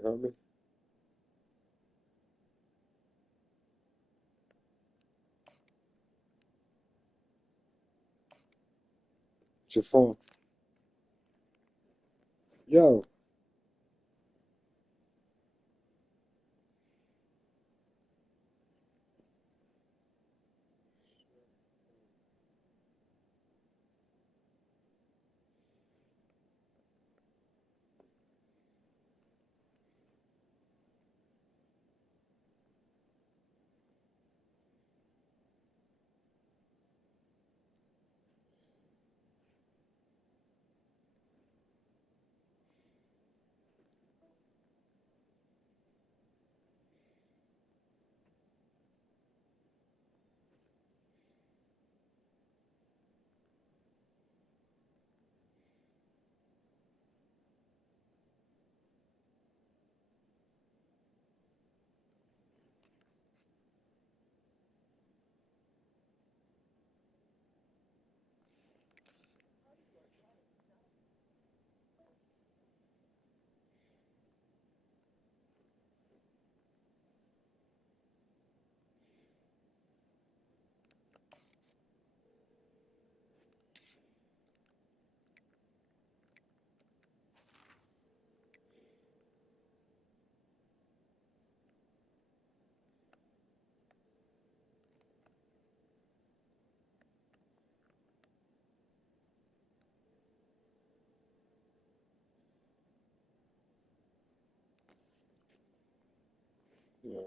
You help me? It's your phone. Yo. Yeah.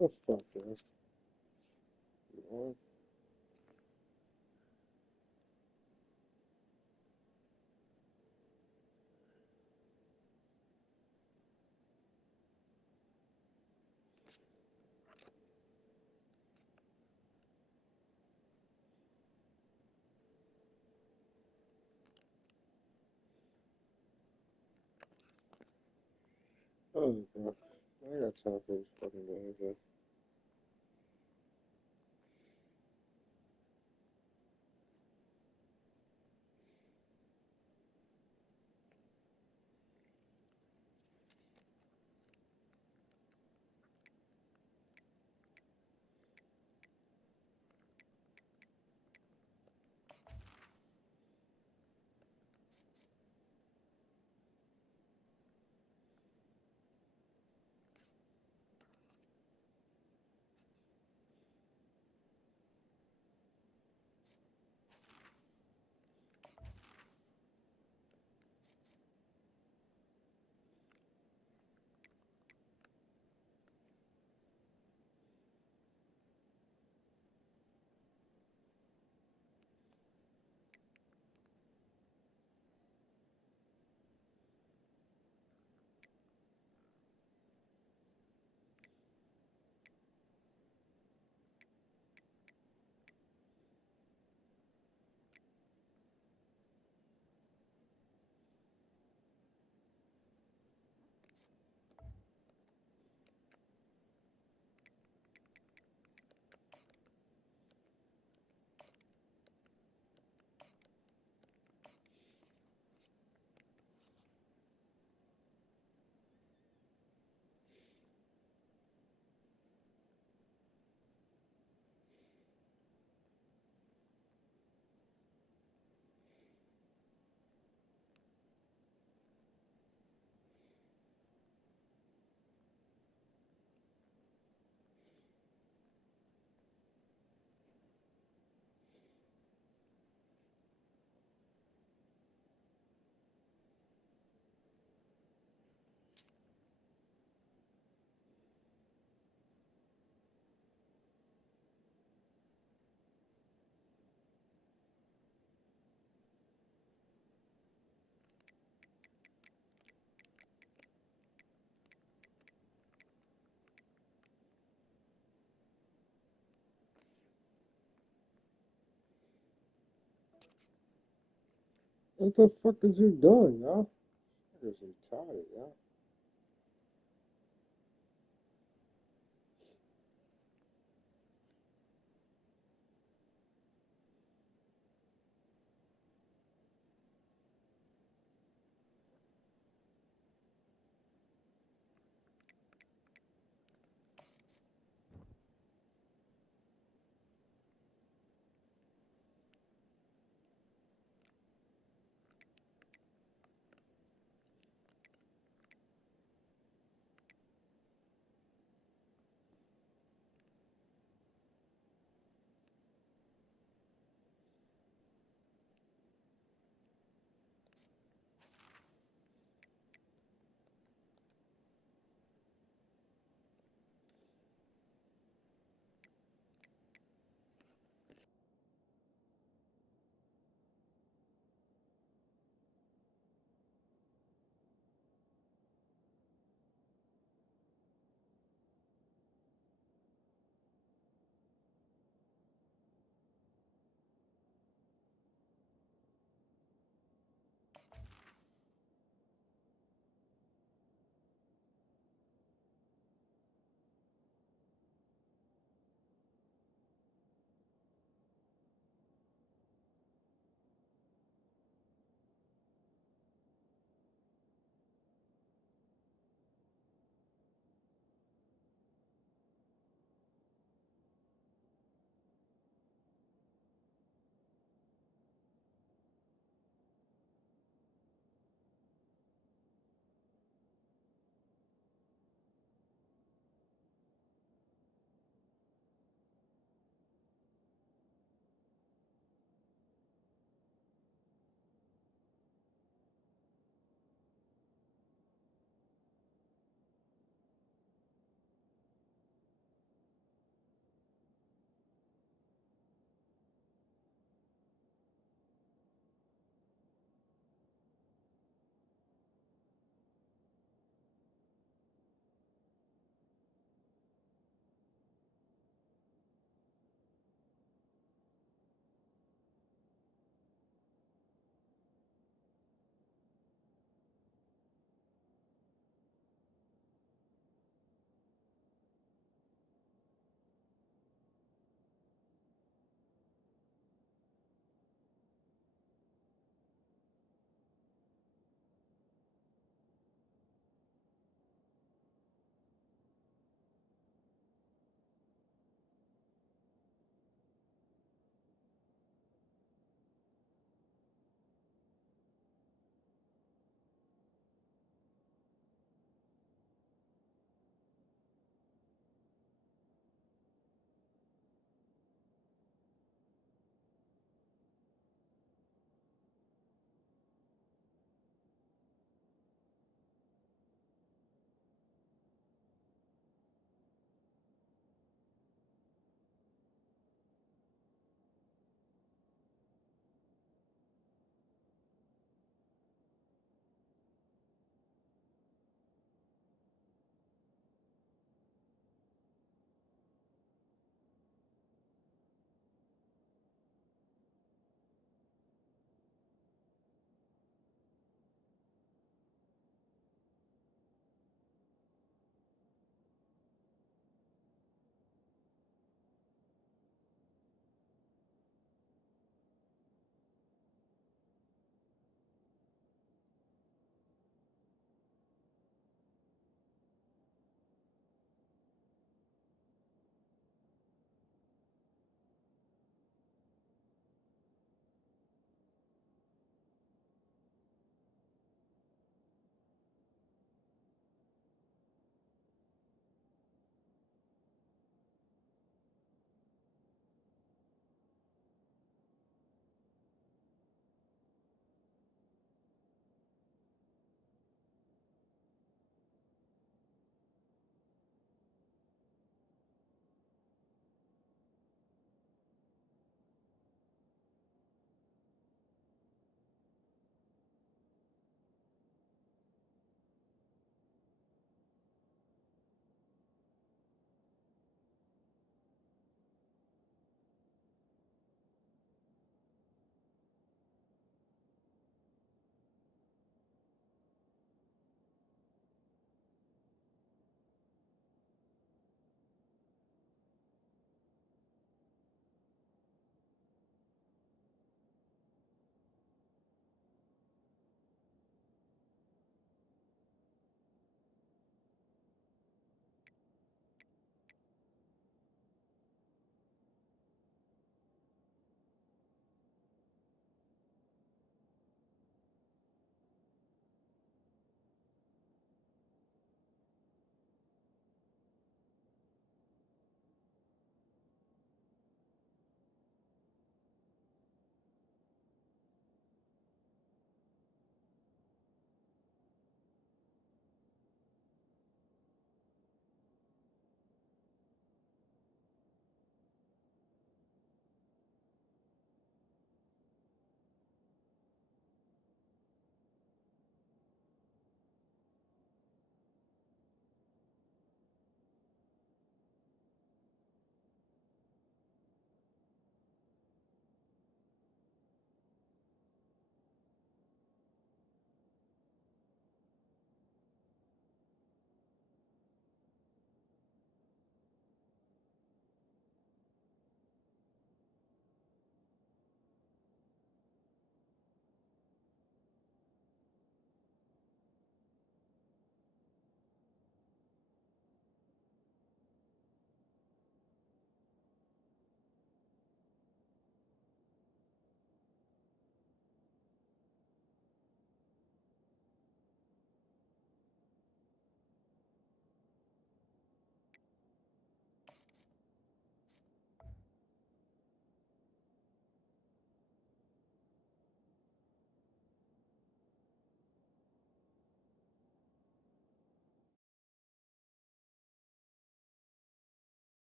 Oh, fuck, yeah. You on? Oh, bro. I got time for this fucking game, man. What the fuck is you doing, yo? You're retarded, yo.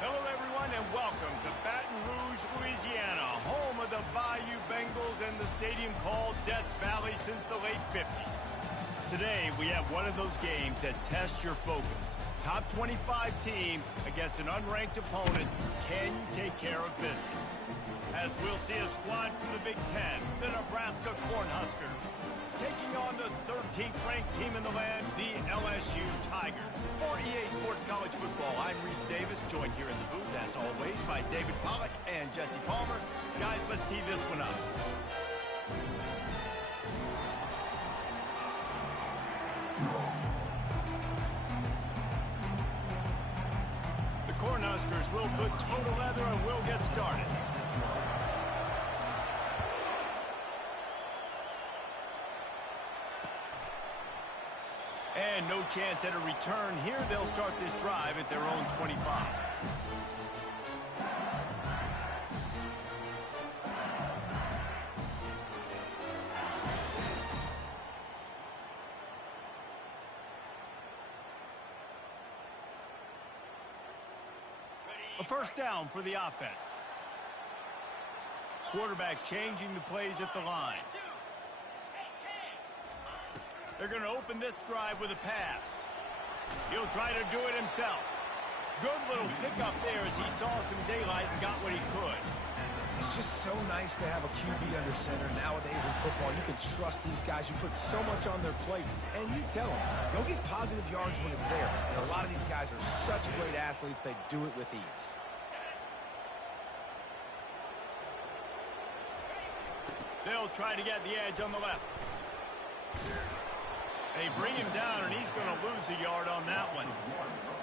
Hello, everyone, and welcome to Baton Rouge, Louisiana, home of the Bayou Bengals and the stadium called Death Valley since the late 50s. Today, we have one of those games that tests your focus. Top 25 team against an unranked opponent. Can you take care of business? As we'll see a squad from the Big Ten, the Nebraska Cornhuskers, taking on the 13th ranked team in the land, the LSU Tigers. For EA Sports College Football, I'm Reese Davis, joined here in the booth, as always, by David Pollack and Jesse Palmer. Guys, let's tee this one up. The Cornhuskers will put total leather and we'll get started. And no chance at a return here. They'll start this drive at their own 25. A first down for the offense. Quarterback changing the plays at the line. They're going to open this drive with a pass. He'll try to do it himself. Good little pickup there as he saw some daylight and got what he could. It's just so nice to have a QB under center. Nowadays in football, you can trust these guys. You put so much on their plate, and you tell them, go get positive yards when it's there. And a lot of these guys are such great athletes, they do it with ease. They'll try to get the edge on the left. They bring him down, and he's going to lose a yard on that one.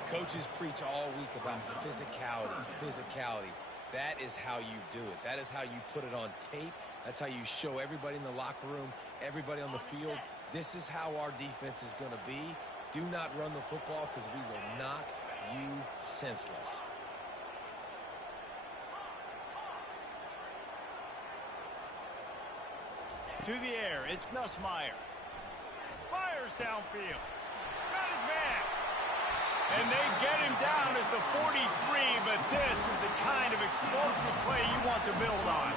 Coaches preach all week about physicality. That is how you do it. That is how you put it on tape. That's how you show everybody in the locker room, everybody on the field. This is how our defense is going to be. Do not run the football because we will knock you senseless. To the air, it's Nussmeier. Fires downfield. Got his man. And they get him down at the 43, but this is the kind of explosive play you want to build on.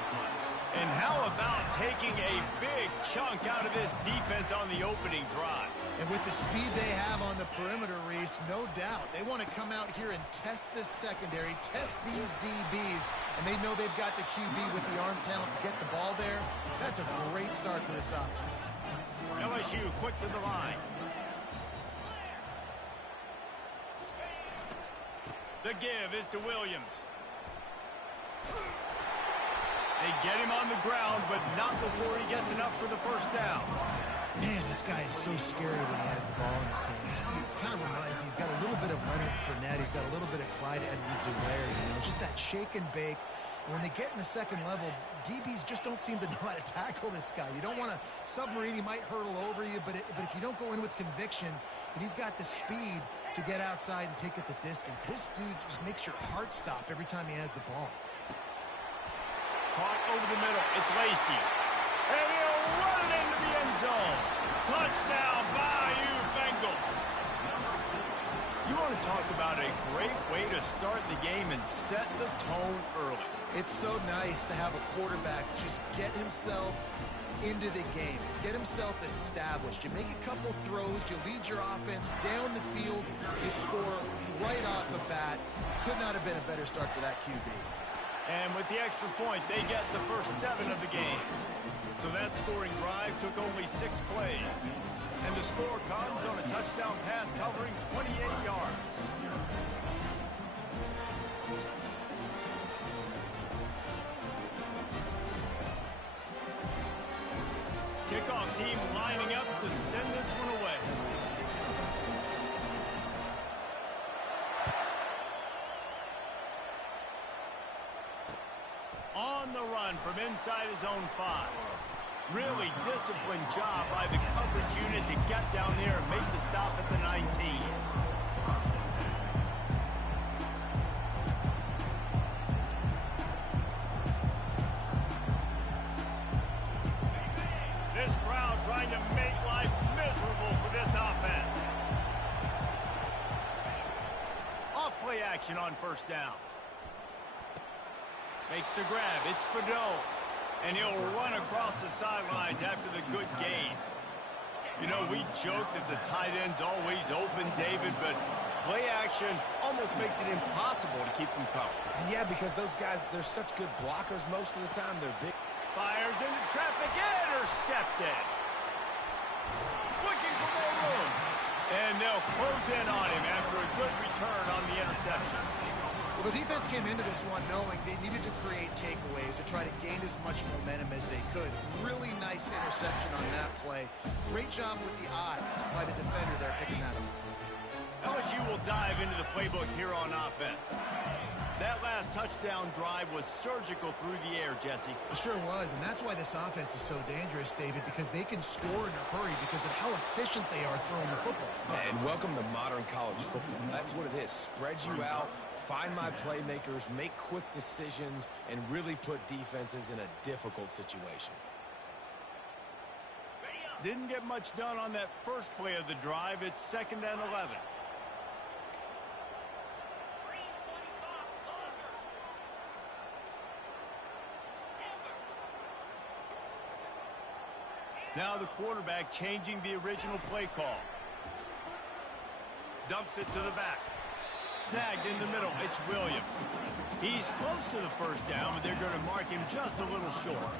And how about taking a big chunk out of this defense on the opening drive? And with the speed they have on the perimeter, Reese, no doubt, they want to come out here and test this secondary, test these DBs, and they know they've got the QB with the arm talent to get the ball there. That's a great start for this offense. LSU quick to the line. The give is to Williams. They get him on the ground, but not before he gets enough for the first down. Man, this guy is so scary when he has the ball in his hands. He kind of reminds me, he's got a little bit of Leonard Fournette. He's got a little bit of Clyde Edwards-Helaire, just that shake and bake. And when they get in the second level, DBs just don't seem to know how to tackle this guy. You don't want to submarine. He might hurdle over you, but if you don't go in with conviction, and he's got the speed to get outside and take it the distance, this dude just makes your heart stop every time he has the ball. Caught over the middle. It's Lacey. And he'll run it into the end zone. Touchdown, Bayou Bengals. You want to talk about a great way to start the game and set the tone early. It's so nice to have a quarterback just get himself into the game, get himself established. You make a couple throws, you lead your offense down the field, you score right off the bat. Could not have been a better start for that QB. And with the extra point, they get the first 7 of the game. So that scoring drive took only 6 plays. And the score comes on a touchdown pass covering 28 yards. Kickoff team lining up to send this one away. On the run from inside his own 5. Really disciplined job by the coverage unit to get down there and make the stop at the 19. This crowd trying to make life miserable for this offense. Off play action on first down. Makes the grab. It's Fedot. And he'll run across the sidelines after the good gain. You know, we joke that the tight end's always open, David, but play action almost makes it impossible to keep them covered. And yeah, because those guys, they're such good blockers most of the time. They're big. Fires into traffic, intercepted. Looking for more room. And they'll close in on him after a good return on the interception. Well, the defense came into this one knowing they needed to create takeaways to try to gain as much momentum as they could. Really nice interception on that play. Great job with the eyes by the defender there picking that up. LSU will dive into the playbook here on offense. That last touchdown drive was surgical through the air, Jesse. It sure was, and that's why this offense is so dangerous, David, because they can score in a hurry because of how efficient they are throwing the football. And welcome to modern college football. That's what it is. Spread you out, find my playmakers, make quick decisions, and really put defenses in a difficult situation. Didn't get much done on that first play of the drive. It's 2nd and 11. Now the quarterback changing the original play call. Dumps it to the back. Snagged in the middle. It's Williams. He's close to the first down, but they're going to mark him just a little short.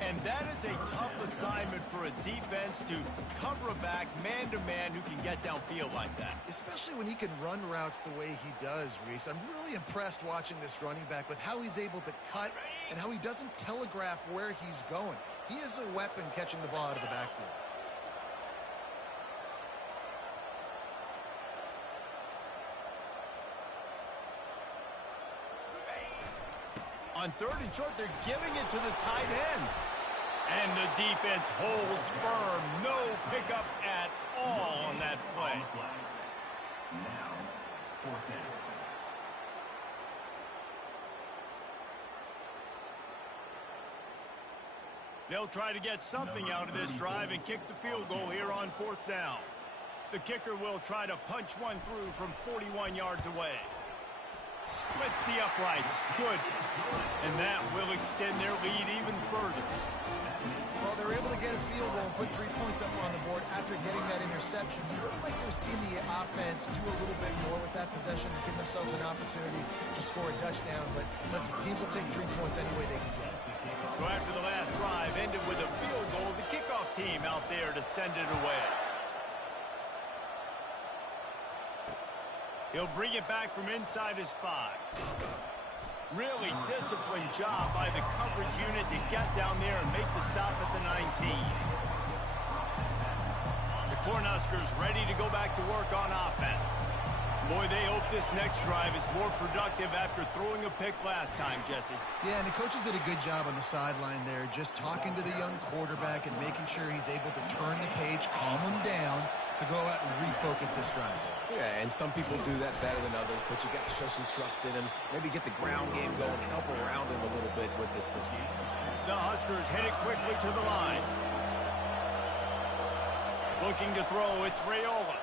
And that is a tough assignment for a defense to cover a back man-to-man who can get downfield like that. Especially when he can run routes the way he does, Reese. I'm really impressed watching this running back with how he's able to cut and how he doesn't telegraph where he's going. He is a weapon catching the ball out of the backfield. On 3rd and short, they're giving it to the tight end. And the defense holds firm. No pickup at all on that play. Now, 4th down. They'll try to get something out of this drive and kick the field goal here on 4th down. The kicker will try to punch one through from 41 yards away. Splits the uprights. Good. And that will extend their lead even further. Well, they're able to get a field goal and put 3 points up on the board after getting that interception. You would like to have seen the offense do a little bit more with that possession and give themselves an opportunity to score a touchdown. But listen, teams will take 3 points any way they can get. So after the last drive ended with a field goal, the kickoff team out there to send it away. He'll bring it back from inside his 5. Really disciplined job by the coverage unit to get down there and make the stop at the 19. The Cornhuskers ready to go back to work on offense. Boy, they hope this next drive is more productive after throwing a pick last time, Jesse. Yeah, and the coaches did a good job on the sideline there, just talking to the young quarterback and making sure he's able to turn the page, calm him down to go out and refocus this drive. Yeah, and some people do that better than others, but you got to show some trust in him. Maybe get the ground game going, help around him a little bit with this system. The Huskers head it quickly to the line. Looking to throw, it's Raiola.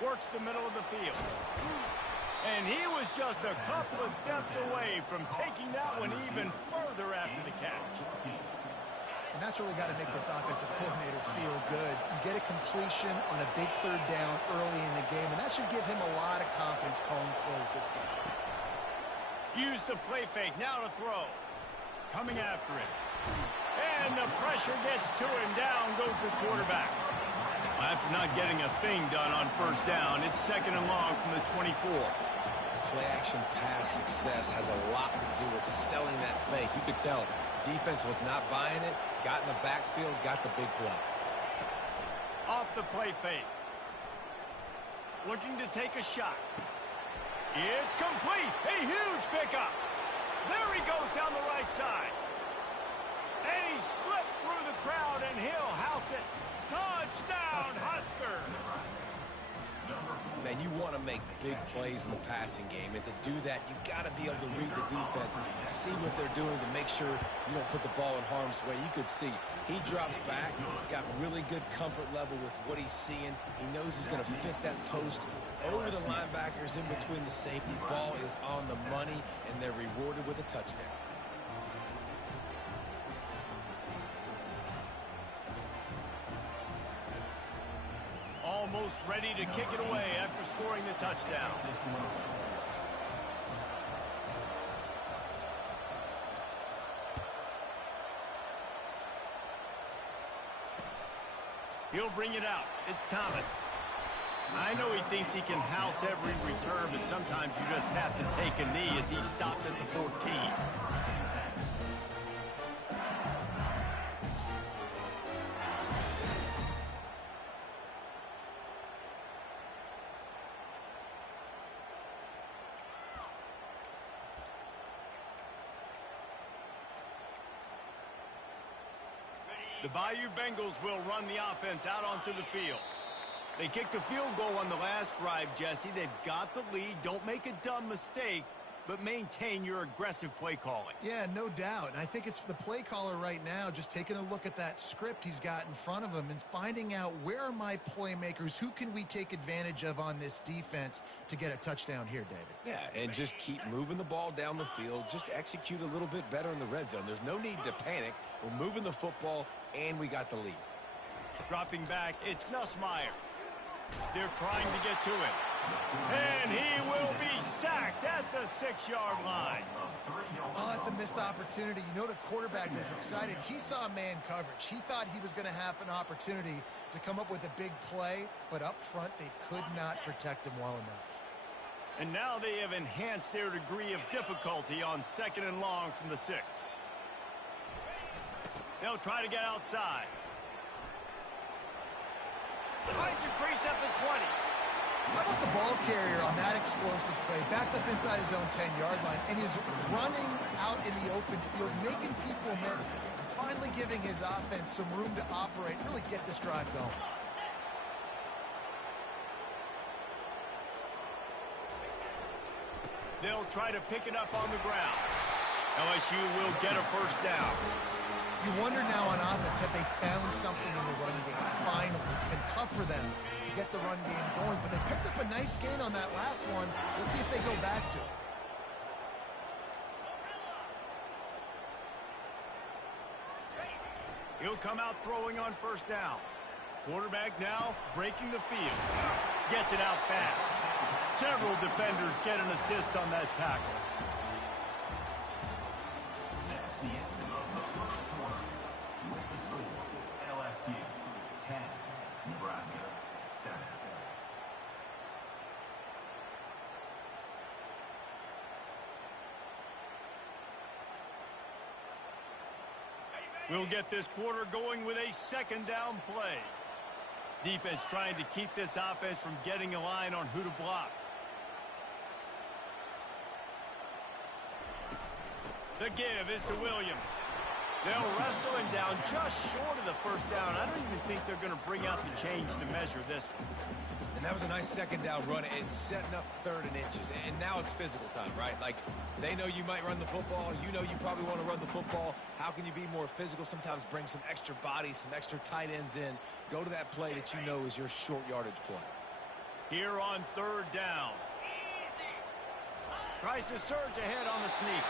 Works the middle of the field. And he was just a couple of steps away from taking that one even further after the catch. And that's really got to make this offensive coordinator feel good. You get a completion on a big 3rd down early in the game, and that should give him a lot of confidence calling plays this game. Use the play fake, now to throw. Coming after it. And the pressure gets to him. Down goes the quarterback. After not getting a thing done on 1st down, it's 2nd and long from the 24. Play-action pass success has a lot to do with selling that fake. You could tell defense was not buying it, got in the backfield, got the big play. Off the play fake. Looking to take a shot. It's complete. A huge pickup. There he goes down the right side. And he slipped through the crowd, and he'll house it. Touchdown, Huskers! Man, you want to make big plays in the passing game, and to do that, you got to be able to read the defense, see what they're doing to make sure you don't put the ball in harm's way. You could see he drops back, got really good comfort level with what he's seeing. He knows he's going to fit that post over the linebackers in between the safety. Ball is on the money, and they're rewarded with a touchdown. Almost ready to kick it away after scoring the touchdown. He'll bring it out. It's Thomas. I know he thinks he can house every return, but sometimes you just have to take a knee as he stopped at the 14. The Bayou Bengals will run the offense out onto the field. They kicked a field goal on the last drive, Jesse. They've got the lead. Don't make a dumb mistake, but maintain your aggressive play calling. Yeah, no doubt. And I think it's the play caller right now just taking a look at that script he's got in front of him and finding out where are my playmakers, who can we take advantage of on this defense to get a touchdown here, David. Yeah, and just keep moving the ball down the field. Just execute a little bit better in the red zone. There's no need to panic. We're moving the football, and we got the lead. Dropping back, it's Nussmeier. They're trying to get to him. And he will be sacked at the 6-yard line. Oh, that's a missed opportunity. You know the quarterback was excited. He saw man coverage. He thought he was going to have an opportunity to come up with a big play, but up front they could not protect him well enough. And now they have enhanced their degree of difficulty on 2nd and long from the 6. They'll try to get outside. Finds a crease at the 20. How about the ball carrier on that explosive play? Backed up inside his own 10-yard line and is running out in the open field, making people miss, and finally giving his offense some room to operate, really get this drive going. They'll try to pick it up on the ground. LSU will get a first down. You wonder now on offense, have they found something in the run game? Finally, it's been tough for them to get the run game going, but they picked up a nice gain on that last one. Let's see if they go back to it. He'll come out throwing on first down. Quarterback now breaking the field. Gets it out fast. Several defenders get an assist on that tackle. That's the end of the first quarter. With the score, LSU 10, Nebraska 7. We'll get this quarter going with a 2nd down play. Defense trying to keep this offense from getting a line on who to block. The give is to Williams. They'll wrestle him down just short of the first down. I don't even think they're going to bring out the change to measure this one. And that was a nice 2nd down run and setting up 3rd and inches. And now it's physical time, right? Like, they know you might run the football. You know you probably want to run the football. How can you be more physical? Sometimes bring some extra bodies, some extra tight ends in. Go to that play that you know is your short yardage play. Here on 3rd down. Tries to surge ahead on the sneak.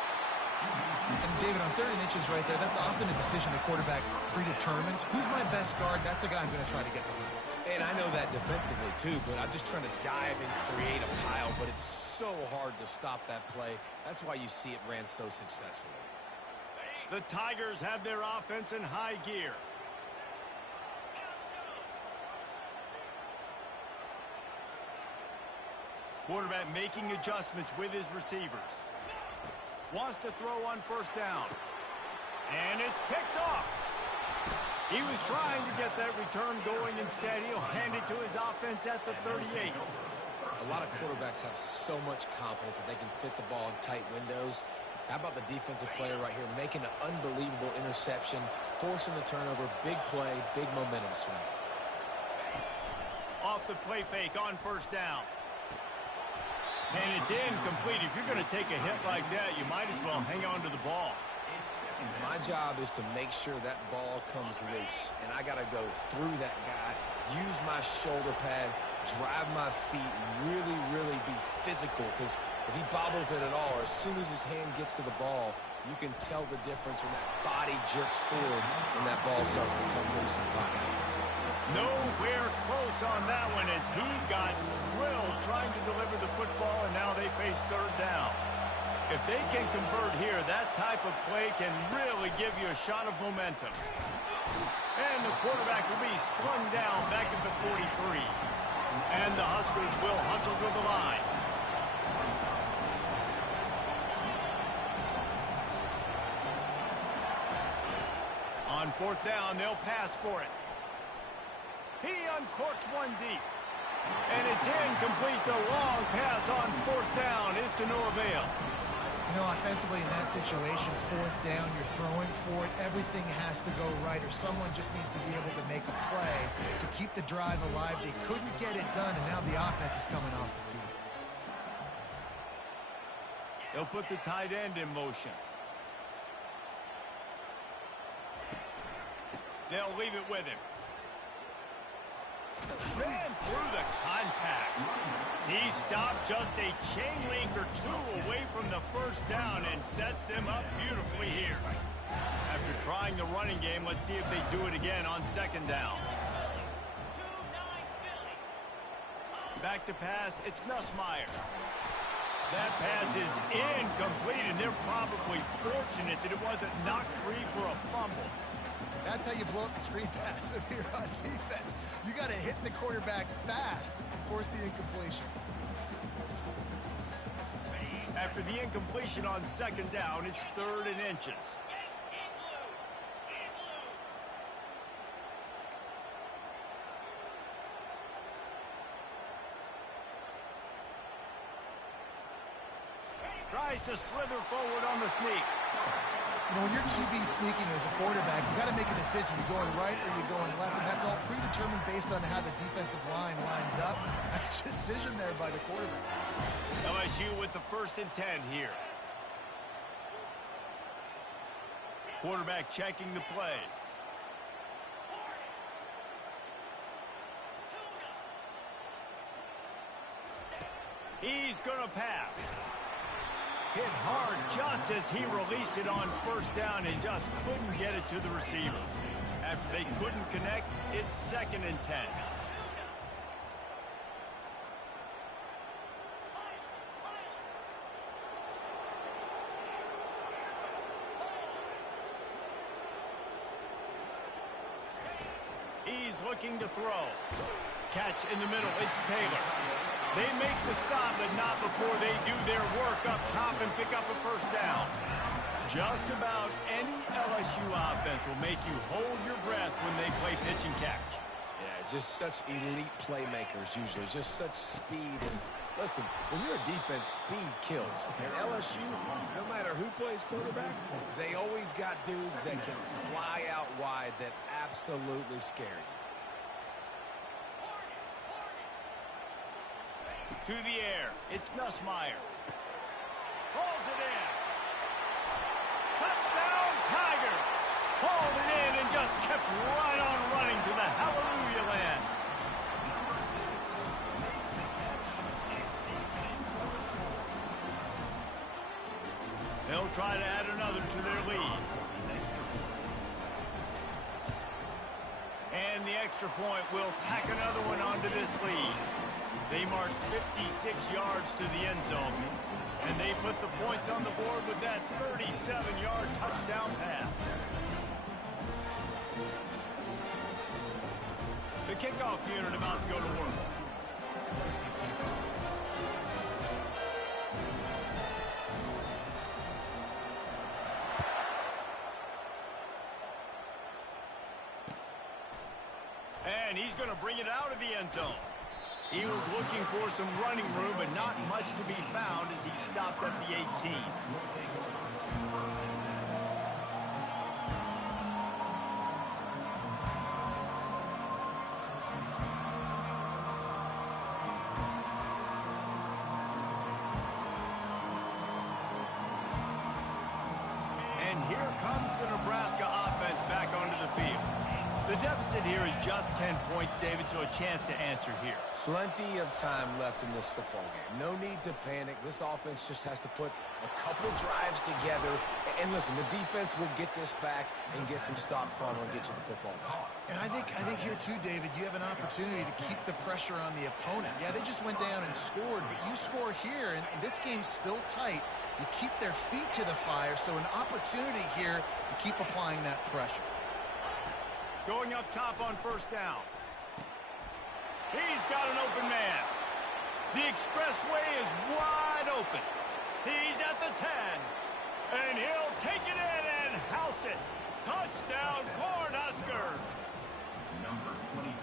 And David, on 3rd and inches right there, that's often a decision the quarterback predetermines. Who's my best guard? That's the guy I'm going to try to get behind. And I know that defensively too, but I'm just trying to dive and create a pile, but it's so hard to stop that play. That's why you see it ran so successfully. The Tigers have their offense in high gear. Quarterback making adjustments with his receivers. Wants to throw on first down. And it's picked off. He was trying to get that return going. Instead, he'll hand it to his offense at the 38. A lot of quarterbacks have so much confidence that they can fit the ball in tight windows. How about the defensive player right here making an unbelievable interception, forcing the turnover, big play, big momentum swing. Off the play fake on first down. And it's incomplete. If you're going to take a hit like that, you might as well hang on to the ball. My job is to make sure that ball comes loose, and I got to go through that guy, use my shoulder pad, drive my feet, really, really be physical, because if he bobbles it at all, or as soon as his hand gets to the ball, you can tell the difference when that body jerks forward and that ball starts to come loose and pop out. Nowhere close on that one as he got drilled trying to deliver the football, and now they face third down. If they can convert here, that type of play can really give you a shot of momentum. And the quarterback will be slung down back at the 43. And the Huskers will hustle to the line. On fourth down, they'll pass for it. He uncorks one deep. And it's incomplete. The long pass on fourth down is to no avail. You know, offensively in that situation, fourth down, you're throwing for it. Everything has to go right, or someone just needs to be able to make a play to keep the drive alive. They couldn't get it done, and now the offense is coming off the field. They'll put the tight end in motion. They'll leave it with him. Ran through the contact. He stopped just a chain link or two away from the first down and sets them up beautifully here. After trying the running game, let's see if they do it again on second down. Back to pass, it's Nussmeier. That pass is incomplete, and they're probably fortunate that it wasn't knocked free for a fumble. That's how you blow up the screen pass if you're on defense. You got to hit the quarterback fast, force the incompletion. After the incompletion on second down, it's 3rd and inches. Tries to slither forward on the sneak. You know, when you're QB sneaking as a quarterback, you got to make a decision. You're going right or you're going left, and that's all predetermined based on how the defensive line lines up. That's a decision there by the quarterback. LSU with the 1st and 10 here. Quarterback checking the play. He's going to pass. Hit hard just as he released it on first down and just couldn't get it to the receiver. After they couldn't connect, it's 2nd and 10. He's looking to throw. Catch in the middle, it's Taylor. They make the stop, but not before they do their work up top and pick up a first down. Just about any LSU offense will make you hold your breath when they play pitch and catch. Yeah, just such elite playmakers usually, just such speed. And listen, when you're a defense, speed kills. And LSU, no matter who plays quarterback, they always got dudes that can fly out wide that absolutely scare you. To the air, it's Nussmeier. Hauls it in. Touchdown, Tigers! Hauled it in and just kept right on running to the hallelujah land. They'll try to add another to their lead. And the extra point will tack another one onto this lead. They marched 56 yards to the end zone, and they put the points on the board with that 37-yard touchdown pass. The kickoff unit about to go to work. And he's going to bring it out of the end zone. He was looking for some running room, but not much to be found as he stopped at the 18. And here comes the Nebraska offense back onto the field. The deficit here is just 10 points, David, so a chance to answer here. Plenty of time left in this football game. No need to panic. This offense just has to put a couple drives together. And listen, the defense will get this back and get some stops from and get you the football back. And I think here too, David, you have an opportunity to keep the pressure on the opponent. Yeah, they just went down and scored, but you score here, and this game's still tight. You keep their feet to the fire, so an opportunity here to keep applying that pressure. Going up top on first down. He's got an open man. The expressway is wide open. He's at the 10. And he'll take it in and house it. Touchdown, Cornhuskers.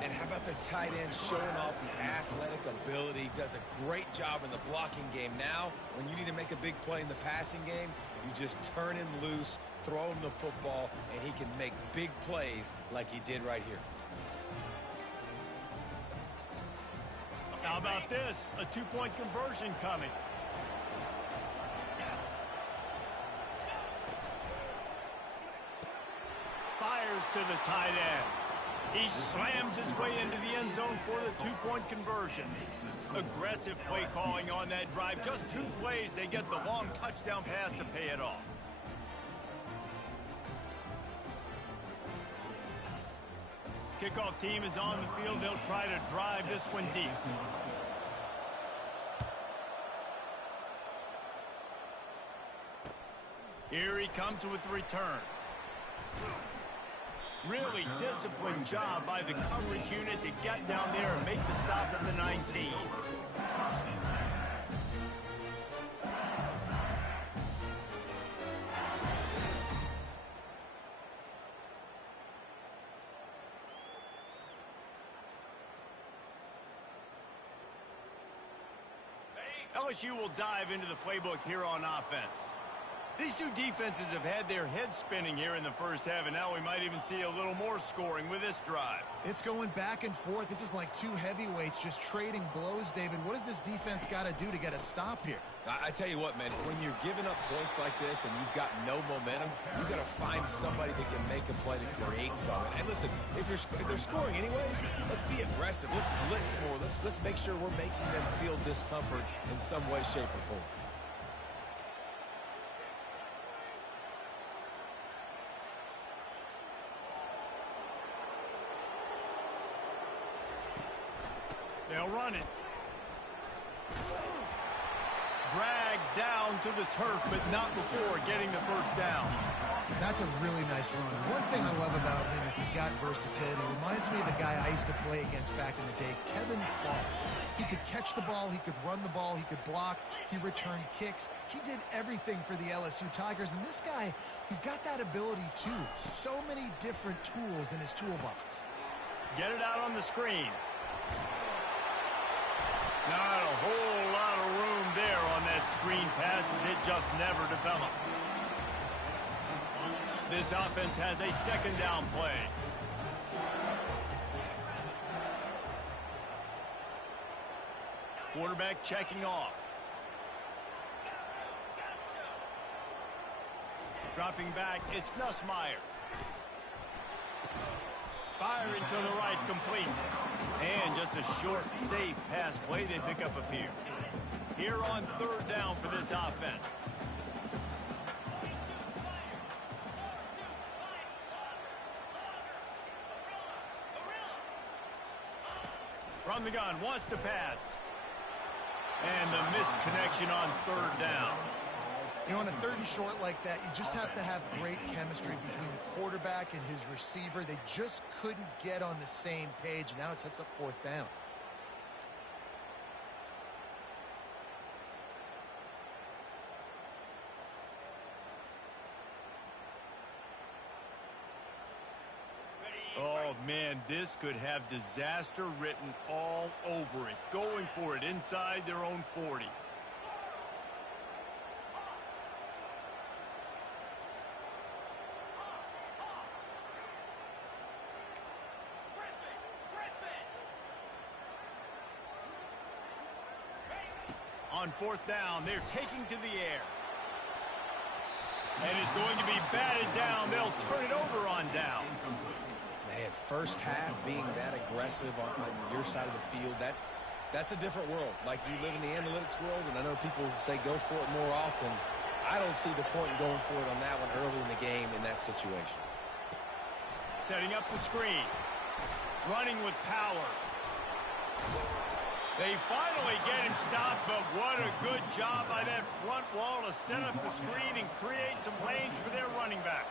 And how about the tight end showing off the athletic ability? Does a great job in the blocking game. Now, when you need to make a big play in the passing game, you just turn him loose, throw him the football, and he can make big plays like he did right here. How about this? A two-point conversion coming. Fires to the tight end. He slams his way into the end zone for the two-point conversion. Aggressive play calling on that drive. Just 2 plays, they get the long touchdown pass to pay it off. Kickoff team is on the field. They'll try to drive this one deep. Here he comes with the return. Really disciplined job by the coverage unit to get down there and make the stop at the 19. LSU will dive into the playbook here on offense. These two defenses have had their heads spinning here in the first half, and now we might even see a little more scoring with this drive. It's going back and forth. This is like two heavyweights just trading blows, David. What does this defense got to do to get a stop here? I tell you what, man, when you're giving up points like this and you've got no momentum, you've got to find somebody that can make a play to create something. And listen, if they're scoring anyways, let's be aggressive. Let's blitz more. Let's make sure we're making them feel discomfort in some way, shape, or form. They'll run it. Dragged down to the turf, but not before getting the first down. That's a really nice run. One thing I love about him is he's got versatility. He reminds me of a guy I used to play against back in the day, Kevin Falk. He could catch the ball, he could run the ball, he could block, he returned kicks. He did everything for the LSU Tigers, and this guy, he's got that ability too. So many different tools in his toolbox. Get it out on the screen. Not a whole lot of room there on that screen pass as it just never developed. This offense has a second down play. Quarterback checking off. Dropping back, it's Nussmeier. Firing to the right, complete. And just a short, safe pass play. They pick up a few. Here on third down for this offense. From the gun, wants to pass. And the missed connection on third down. You know, on a third and short like that, you just have to have great chemistry between the quarterback and his receiver. They just couldn't get on the same page. Now it sets up fourth down. Oh, man, this could have disaster written all over it. Going for it inside their own 40. On fourth down, they're taking to the air. And it's going to be batted down. They'll turn it over on downs. Man, man, first half being that aggressive on your side of the field, that's a different world. Like, you live in the analytics world, and I know people say go for it more often. I don't see the point in going for it on that one early in the game in that situation. Setting up the screen. Running with power. They finally get him stopped, but what a good job by that front wall to set up the screen and create some lanes for their running back.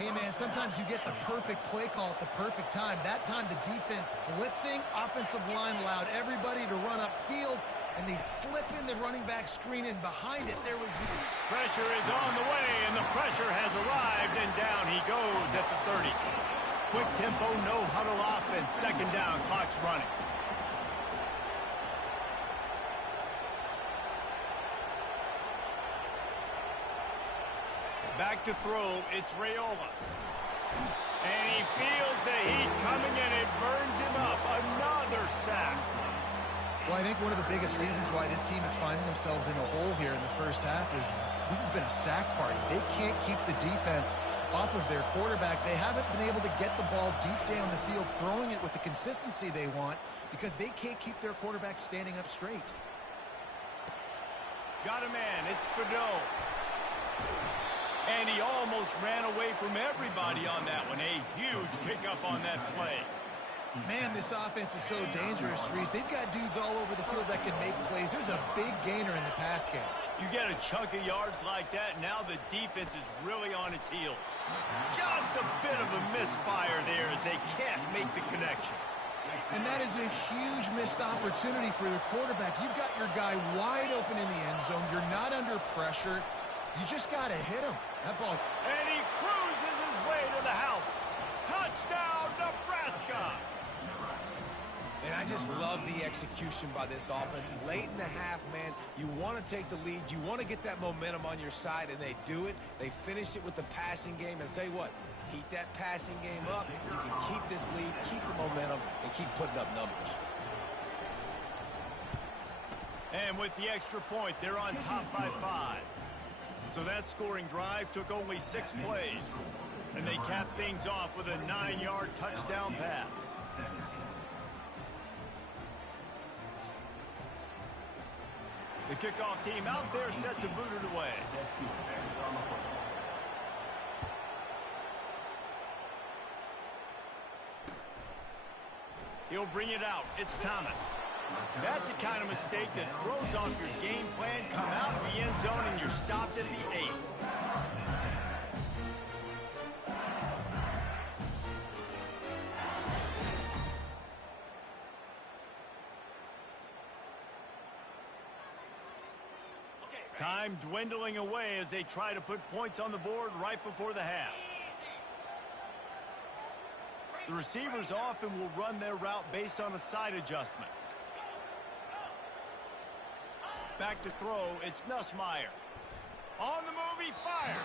Hey, man, sometimes you get the perfect play call at the perfect time. That time the defense blitzing, offensive line allowed everybody to run upfield, and they slip in the running back screen, and behind it there was... Pressure is on the way, and the pressure has arrived, and down he goes at the 30. Quick tempo, no huddle offense. Second down, clock's running. Back to throw, it's Raiola. And he feels the heat coming, and it burns him up. Another sack. Well, I think one of the biggest reasons why this team is finding themselves in a hole here in the first half is this has been a sack party. They can't keep the defense off of their quarterback. They haven't been able to get the ball deep down the field, throwing it with the consistency they want, because they can't keep their quarterback standing up straight. Got a man, it's Fadeau. And he almost ran away from everybody on that one. A huge pickup on that play. Man, this offense is so dangerous, Reese. They've got dudes all over the field that can make plays. There's a big gainer in the pass game. You get a chunk of yards like that, now the defense is really on its heels. Just a bit of a misfire there as they can't make the connection. And that is a huge missed opportunity for the quarterback. You've got your guy wide open in the end zone. You're not under pressure. You just got to hit him. That ball. And he cruises his way to the house. Touchdown, Nebraska. And I just love the execution by this offense. Late in the half, man, you want to take the lead. You want to get that momentum on your side, and they do it. They finish it with the passing game. And I'll tell you what, heat that passing game up. You can keep this lead, keep the momentum, and keep putting up numbers. And with the extra point, they're on top by 5. So that scoring drive took only 6 plays. And they capped things off with a 9-yard touchdown pass. The kickoff team out there set to boot it away. He'll bring it out. It's Thomas. That's the kind of mistake that throws off your game plan. Come out of the end zone and you're stopped at the 8. Time dwindling away as they try to put points on the board right before the half. The receivers often will run their route based on a side adjustment. Back to throw, it's Nussmeier. On the move, he fires.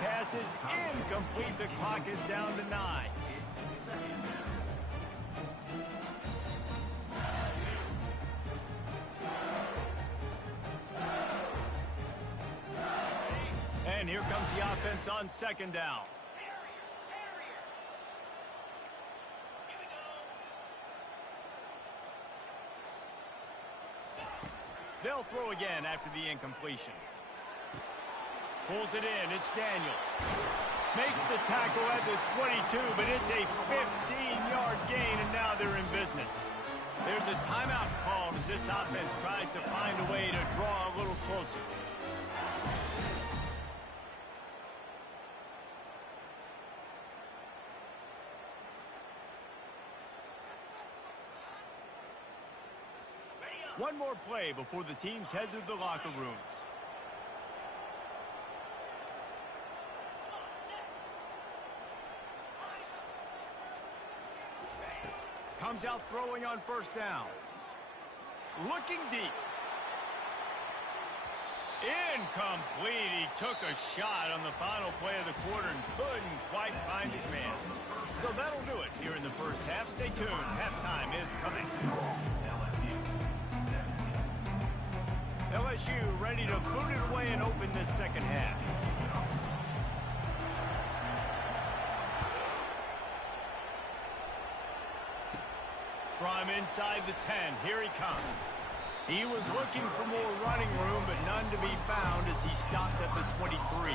Pass is incomplete. The clock is down to 9. And here comes the offense on second down. They'll throw again after the incompletion. Pulls it in. It's Daniels. Makes the tackle at the 22, but it's a 15-yard gain, and now they're in business. There's a timeout called as this offense tries to find a way to draw a little closer. One more play before the teams head to the locker rooms. Comes out throwing on first down. Looking deep. Incomplete. He took a shot on the final play of the quarter and couldn't quite find his man. So that'll do it here in the first half. Stay tuned. Halftime is coming. LSU ready to boot it away and open this second half. from inside the 10. Here he comes. He was looking for more running room, but none to be found as he stopped at the 23.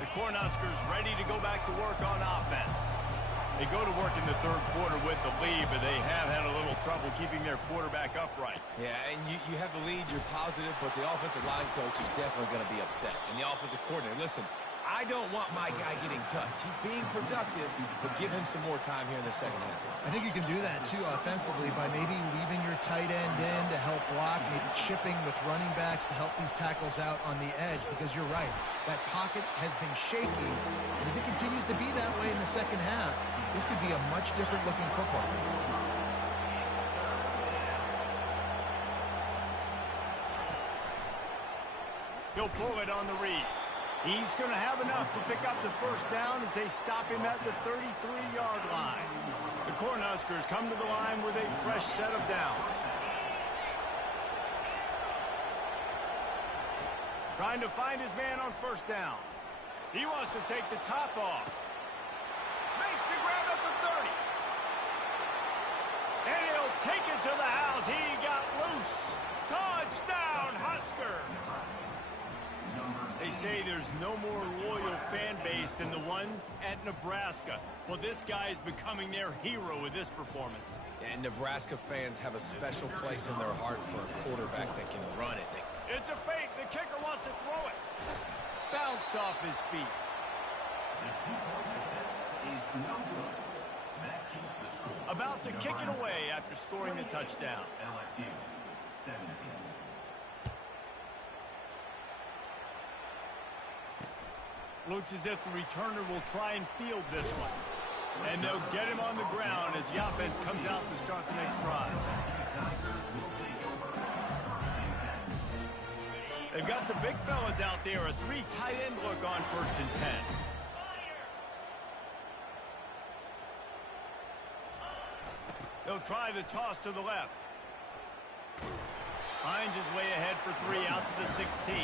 The Cornhuskers ready to go back to work on offense. They go to work in the third quarter with the lead, but they have had a little trouble keeping their quarterback upright. Yeah, and you have the lead, you're positive, but the offensive line coach is definitely going to be upset. And the offensive coordinator, listen, I don't want my guy getting touched. He's being productive, but give him some more time here in the second half. I think you can do that, too, offensively, by maybe leaving your tight end in to help block, maybe chipping with running backs to help these tackles out on the edge, because you're right. That pocket has been shaky, and if it continues to be that way in the second half, this could be a much different-looking football. He'll pull it on the read. He's going to have enough to pick up the first down as they stop him at the 33-yard line. The Cornhuskers come to the line with a fresh set of downs. Trying to find his man on first down. He wants to take the top off. Makes the grab at the 30. And he'll take it to the house. He got loose. Touchdown, Huskers. They say there's no more loyal fan base than the one at Nebraska. Well, this guy is becoming their hero with this performance. And Nebraska fans have a special place in their heart for a quarterback that can run it. It's a fake. The kicker wants to throw it. Bounced off his feet. The two-point attempt is no good. That keeps the score. About to kick it away after scoring the touchdown. LSU 17. Looks as if the returner will try and field this one. And they'll get him on the ground as the offense comes out to start the next drive. They've got the big fellas out there. A three tight end look on 1st and 10. They'll try the toss to the left. Finds his way ahead for 3 out to the 16.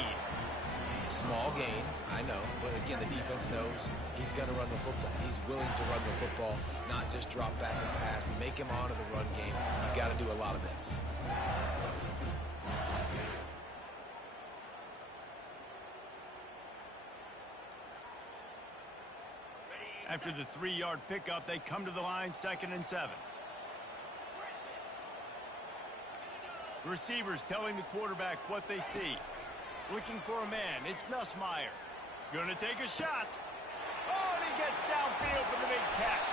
Small gain, I know, but again, the defense knows he's going to run the football. He's willing to run the football, not just drop back and pass, make him onto the run game. You got to do a lot of this. After the 3-yard pickup, they come to the line 2nd and 7. Receivers telling the quarterback what they see. Looking for a man. It's Nussmeier. Gonna take a shot. Oh, and he gets downfield for the big catch.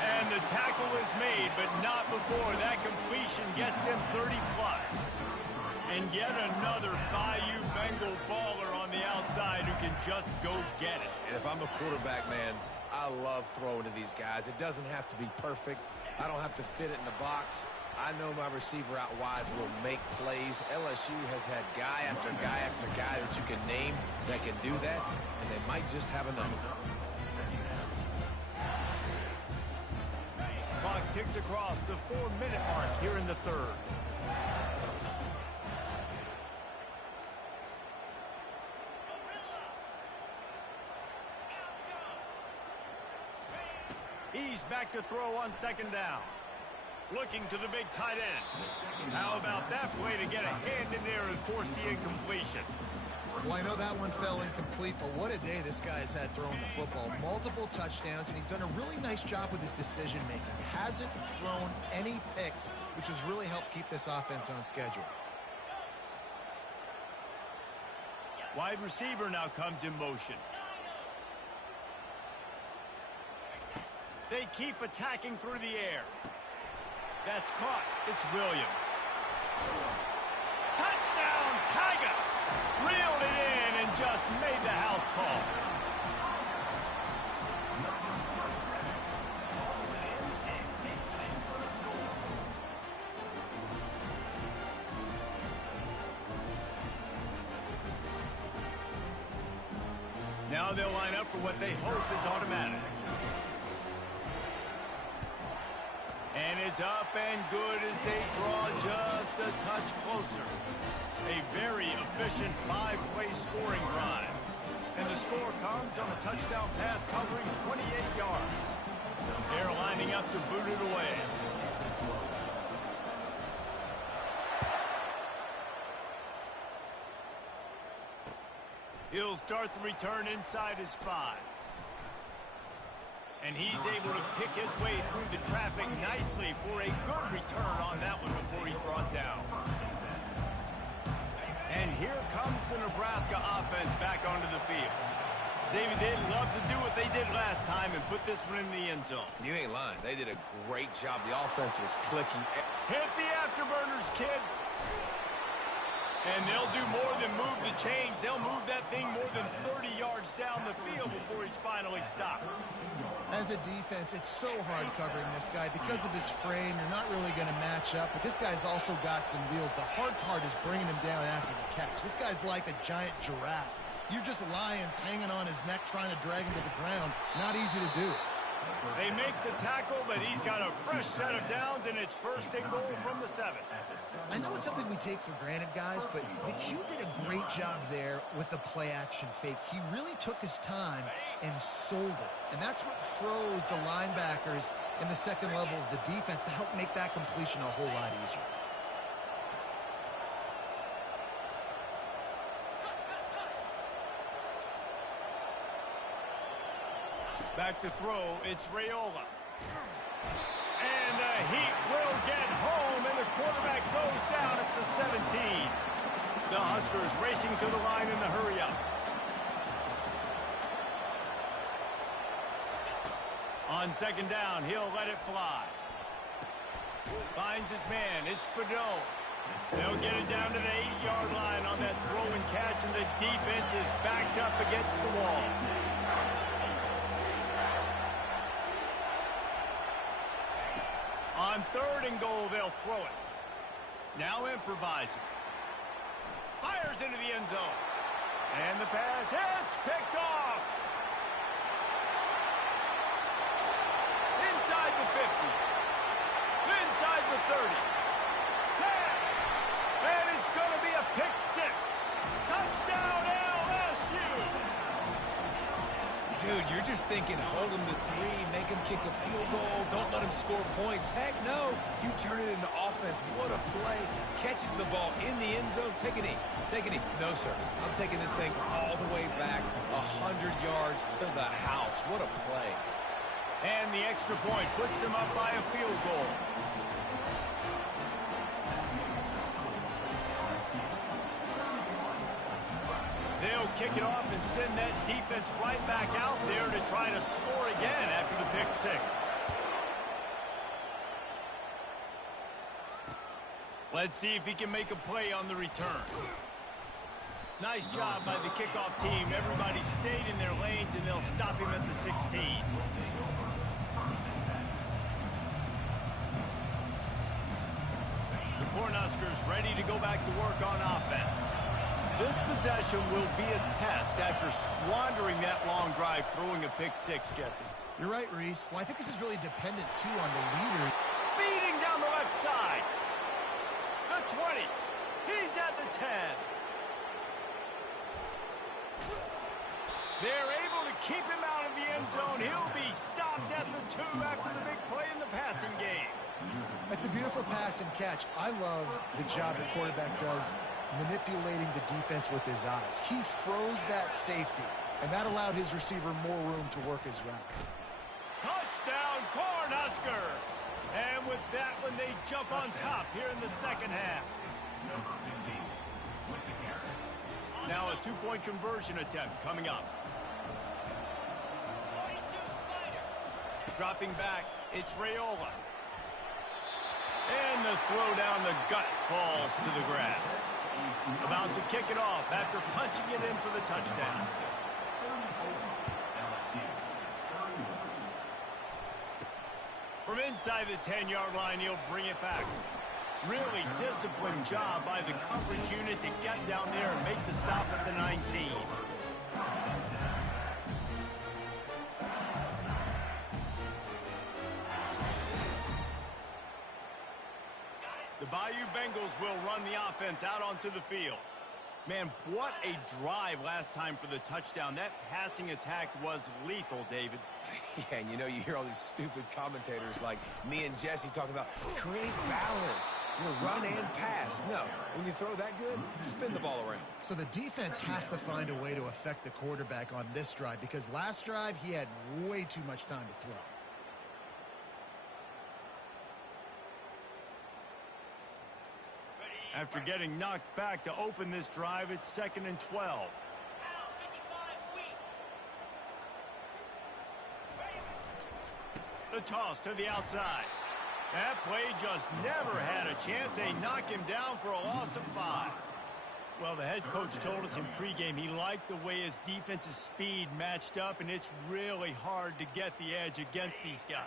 And the tackle is made, but not before that completion gets them 30-plus. And yet another Bayou Bengal baller on the outside who can just go get it. And if I'm a quarterback, man, I love throwing to these guys. It doesn't have to be perfect. I don't have to fit it in the box. I know my receiver out wide will make plays. LSU has had guy after guy after guy that you can name that can do that, and they might just have another. Clock ticks across the 4-minute mark here in the third. He's back to throw on 2nd down. Looking to the big tight end. How about that play to get a hand in there and force the incompletion? Well, I know that one fell incomplete, but what a day this guy's had throwing the football. Multiple touchdowns, and he's done a really nice job with his decision-making. Hasn't thrown any picks, which has really helped keep this offense on schedule. Wide receiver now comes in motion. They keep attacking through the air. That's caught. It's Williams. Touchdown, Tigers! Reeled it in and just made the house call. Now they'll line up for what they hope is automatic. And it's up and good as they draw just a touch closer. A very efficient 5-play scoring drive. And the score comes on a touchdown pass covering 28 yards. They're lining up to boot it away. He'll start the return inside his 5. And he's able to pick his way through the traffic nicely for a good return on that one before he's brought down. And here comes the Nebraska offense back onto the field. David, they'd love to do what they did last time and put this one in the end zone. You ain't lying. They did a great job. The offense was clicking. Hit the afterburners, kid. And they'll do more than move the chains. They'll move that thing more than 30 yards down the field before he's finally stopped. As a defense, it's so hard covering this guy. Because of his frame, you're not really going to match up. But this guy's also got some wheels. The hard part is bringing him down after the catch. This guy's like a giant giraffe. You're just lions hanging on his neck trying to drag him to the ground. Not easy to do. They make the tackle, but he's got a fresh set of downs, and it's first and goal from the 7. I know it's something we take for granted, guys, but the Q did a great job there with the play-action fake. He really took his time and sold it. And that's what froze the linebackers in the second level of the defense to help make that completion a whole lot easier. Back to throw, it's Raiola. And the heat will get home, and the quarterback goes down at the 17. The Huskers racing to the line in the hurry-up. On second down, he'll let it fly. Finds his man, it's Fedot. They'll get it down to the 8-yard line on that throw and catch, and the defense is backed up against the wall. On third and goal, they'll throw it. Now improvising. Fires into the end zone. And the pass hits, picked off. Inside the 50. Inside the 30. 10. And it's going to be a pick 6. Touchdown LSU. Dude, you're just thinking, hold him to 3, make him kick a field goal, don't let him score points. Heck no, you turn it into offense. What a play. Catches the ball in the end zone. Take a knee. Take a knee. No, sir. I'm taking this thing all the way back 100 yards to the house. What a play. And the extra point puts them up by a field goal. They'll kick it off and send that defense right back out there to try to score again after the pick 6. Let's see if he can make a play on the return. Nice job by the kickoff team. Everybody stayed in their lanes, and they'll stop him at the 16. The Cornhuskers ready to go back to work on offense. This possession will be a test after squandering that long drive throwing a pick 6, Jesse. You're right, Reese. Well, I think this is really dependent, too, on the leader. Speeding down the left side. The 20. He's at the 10. They're able to keep him out of the end zone. He'll be stopped at the 2 after the big play in the passing game. That's a beautiful pass and catch. I love the job the quarterback does manipulating the defense with his eyes. He froze that safety, and that allowed his receiver more room to work his route. Touchdown, Cornhuskers! And with that one, they jump on top here in the second half. Now a 2-point conversion attempt coming up. Dropping back, it's Raiola. And the throw down the gut falls to the grass. About to kick it off after punching it in for the touchdown. From inside the 10-yard line, he'll bring it back. Really disciplined job by the coverage unit to get down there and make the stop at the 19. Bayou Bengals will run the offense out onto the field. Man, what a drive last time for the touchdown. That passing attack was lethal, David. Yeah, and you know, you hear all these stupid commentators like me and Jesse talking about create balance, run and pass. No, when you throw that good, spin the ball around. So the defense has to find a way to affect the quarterback on this drive because last drive he had way too much time to throw. After getting knocked back to open this drive, it's 2nd and 12. The toss to the outside. That play just never had a chance. They knock him down for a loss of 5. Well, the head coach told us in pregame he liked the way his defense's speed matched up, and it's really hard to get the edge against these guys.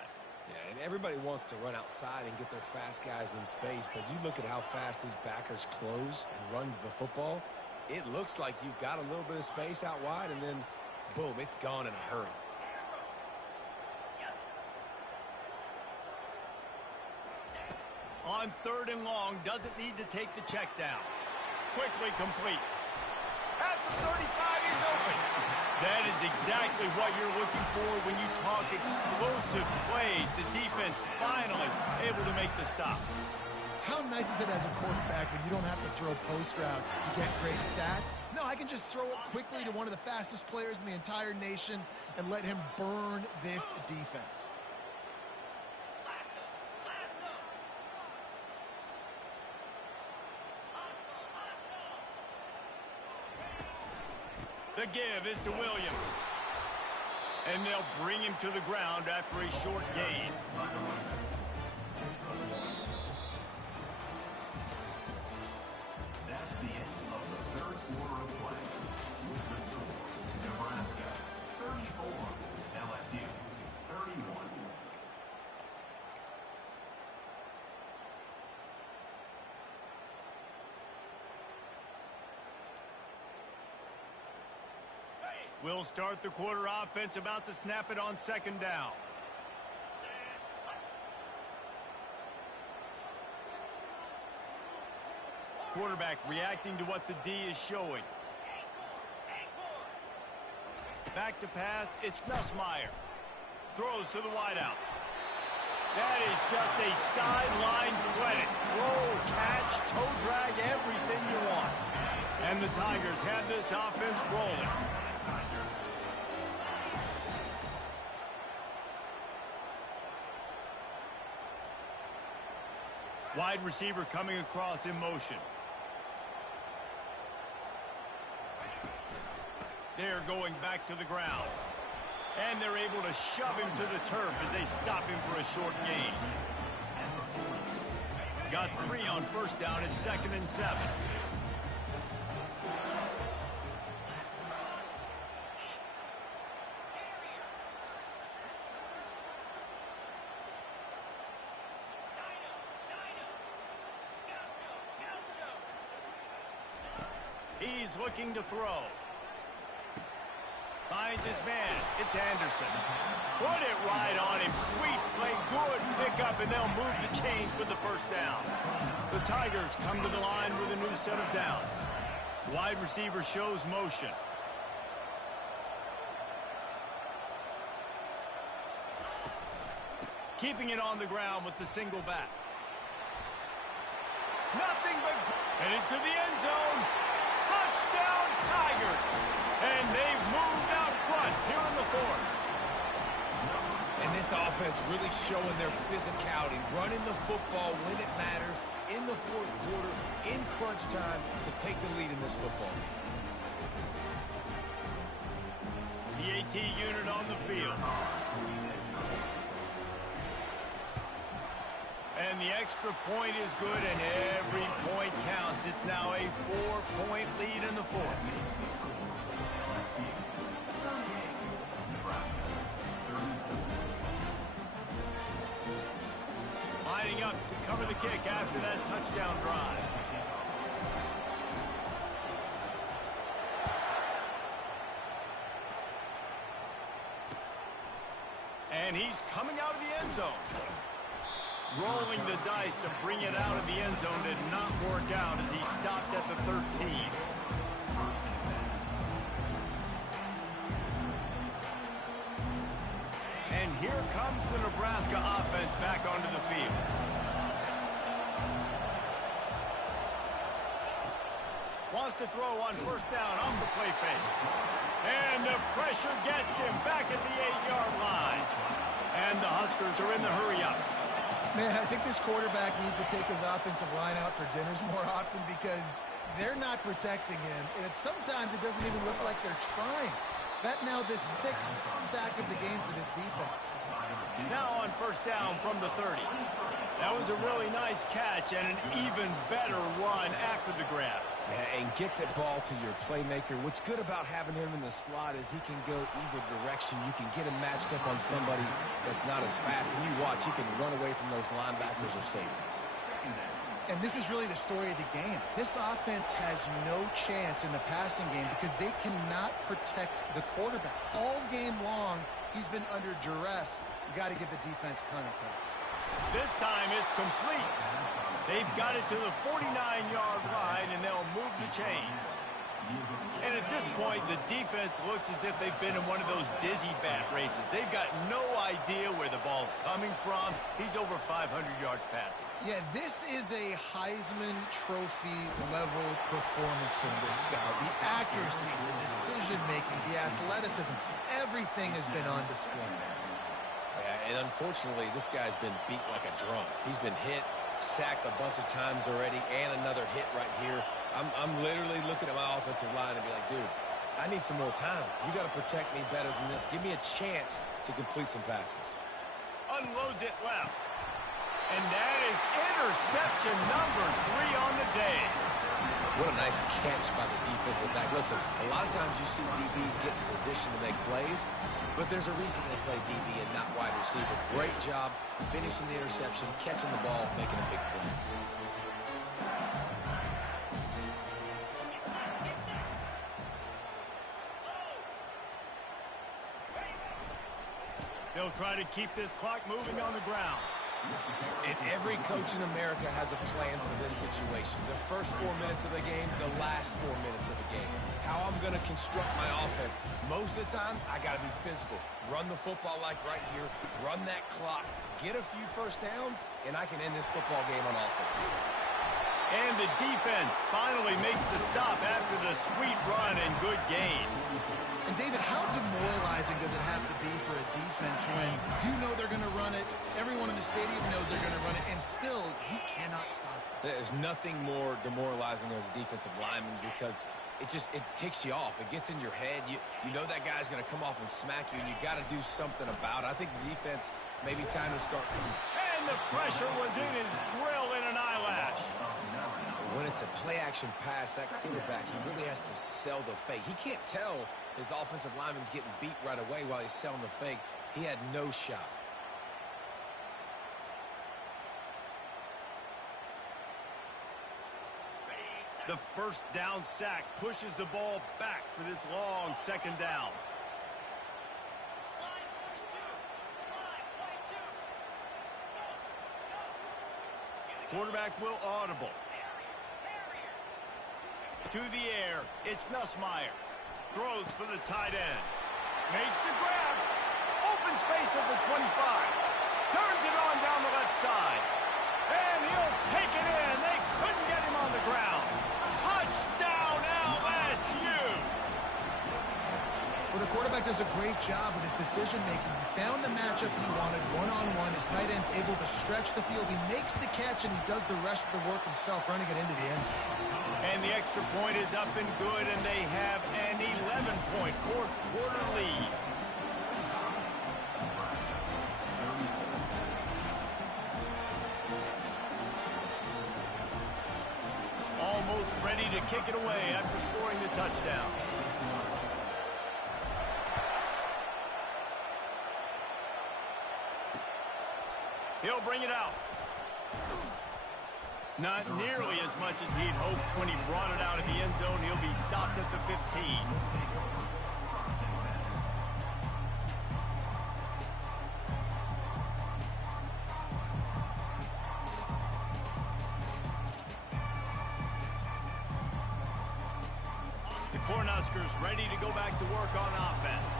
Yeah, and everybody wants to run outside and get their fast guys in space, but you look at how fast these backers close and run to the football, it looks like you've got a little bit of space out wide, and then, boom, it's gone in a hurry. On 3rd and long, doesn't need to take the check down. Quickly complete. At the 35, he's open. That is exactly what you're looking for when you talk explosive plays. The defense finally able to make the stop. How nice is it as a quarterback when you don't have to throw post routes to get great stats? No, I can just throw it quickly to one of the fastest players in the entire nation and let him burn this defense. The give is to Williams. And they'll bring him to the ground after a short gain. That's the end of the 3rd quarter of play. With the score, Nebraska 34, LSU 31. We'll start the quarter offense, about to snap it on 2nd down. Quarterback reacting to what the D is showing. Back to pass, it's Nussmeier. Throws to the wideout. That is just a sideline credit. Throw, catch, toe drag, everything you want. And the Tigers have this offense rolling. Wide receiver coming across in motion. They're going back to the ground. And they're able to shove him to the turf as they stop him for a short gain. Got 3 on 1st down at 2nd and 7. He's looking to throw. Finds his man. It's Anderson. Put it right on him. Sweet play. Good pickup, and they'll move the chains with the 1st down. The Tigers come to the line with a new set of downs. Wide receiver shows motion. Keeping it on the ground with the single back. Nothing but... And into the end zone. Touchdown, Tigers! And they've moved out front here in the 4th. And this offense really showing their physicality, running the football when it matters, in the 4th quarter, in crunch time, to take the lead in this football game. The AT unit on the field. And the extra point is good, and every point counts. It's now a 4-point lead in the 4th. Lining up to cover the kick after that touchdown drive. And he's coming out of the end zone. Rolling the dice to bring it out of the end zone did not work out as he stopped at the 13. And here comes the Nebraska offense back onto the field. Wants to throw on first down off the play fake. And the pressure gets him back at the 8-yard line. And the Huskers are in the hurry-up. Man, I think this quarterback needs to take his offensive line out for dinners more often because they're not protecting him. And sometimes it doesn't even look like they're trying. That now the 6th sack of the game for this defense. Now on first down from the 30. That was a really nice catch and an even better run after the grab. Yeah, and get that ball to your playmaker. What's good about having him in the slot is he can go either direction. You can get him matched up on somebody that's not as fast. And you watch, he can run away from those linebackers or safeties. And this is really the story of the game. This offense has no chance in the passing game because they cannot protect the quarterback. All game long, he's been under duress. You got to give the defense a ton of credit. This time it's complete. They've got it to the 49-yard line, and they'll move the chains. And at this point, the defense looks as if they've been in one of those dizzy bat races. They've got no idea where the ball's coming from. He's over 500 yards passing. Yeah, this is a Heisman Trophy level performance from this guy. The accuracy, the decision-making, the athleticism, everything has been on display. Yeah, and unfortunately, this guy's been beat like a drum. He's been hit, sacked a bunch of times already, and another hit right here. I'm literally looking at my offensive line and be like, dude, I need some more time. You got to protect me better than this. Give me a chance to complete some passes. Unloads it left. And that is interception number 3 on the day. What a nice catch by the defensive back. Listen, a lot of times you see DBs get in position to make plays, but there's a reason they play DB and not wide receiver. Great job finishing the interception, catching the ball, making a big play. They'll try to keep this clock moving on the ground. And every coach in America has a plan for this situation. The first 4 minutes of the game, the last 4 minutes of the game. How I'm going to construct my offense. Most of the time, I got to be physical. Run the football like right here. Run that clock. Get a few first downs, and I can end this football game on offense. And the defense finally makes the stop after the sweet run and good gain. And David, how demoralizing does it have to be for a defense when you know they're going to run it, everyone in the stadium knows they're going to run it, and still you cannot stop it? There's nothing more demoralizing as a defensive lineman because it ticks you off. It gets in your head. You know that guy's going to come off and smack you, and you got to do something about it. I think the defense maybe time to start. And the pressure was in his grill in an eyelash. When it's a play-action pass, that quarterback, he really has to sell the fake. He can't tell his offensive lineman's getting beat right away while he's selling the fake. He had no shot. The first down sack pushes the ball back for this long second down. Quarterback will audible. To the air, it's Nussmeier. Throws for the tight end. Makes the grab. Open space at the 25. Turns it on down the left side. And he'll take it in. They couldn't get him on the ground. Touchdown, LSU! Well, the quarterback does a great job with his decision-making. He found the matchup he wanted, one-on-one. His tight end's able to stretch the field. He makes the catch, and he does the rest of the work himself, running it into the end zone. And the extra point is up and good, and they have an 11-point fourth-quarter lead. Almost ready to kick it away after scoring the touchdown. He'll bring it out. Not nearly as much as he'd hoped when he brought it out of the end zone. He'll be stopped at the 15. Cornhuskers ready to go back to work on offense.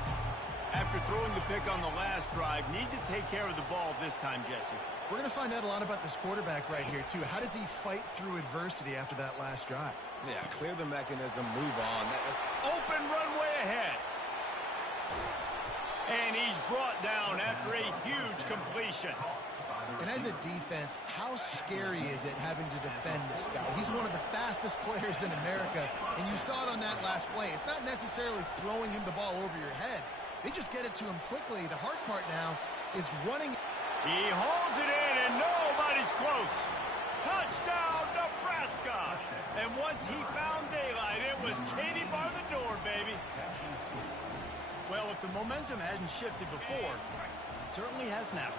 After throwing the pick on the last drive, need to take care of the ball this time, Jesse. We're going to find out a lot about this quarterback right here, too. How does he fight through adversity after that last drive? Yeah, clear the mechanism, move on. Open runway ahead. And he's brought down after a huge completion. And as a defense, how scary is it having to defend this guy? He's one of the fastest players in America, and you saw it on that last play. It's not necessarily throwing him the ball over your head. They just get it to him quickly. The hard part now is running. He holds it in, and nobody's close. Touchdown, Nebraska! And once he found daylight, it was Katie bar the door, baby. Well, if the momentum hadn't shifted before, it certainly has now.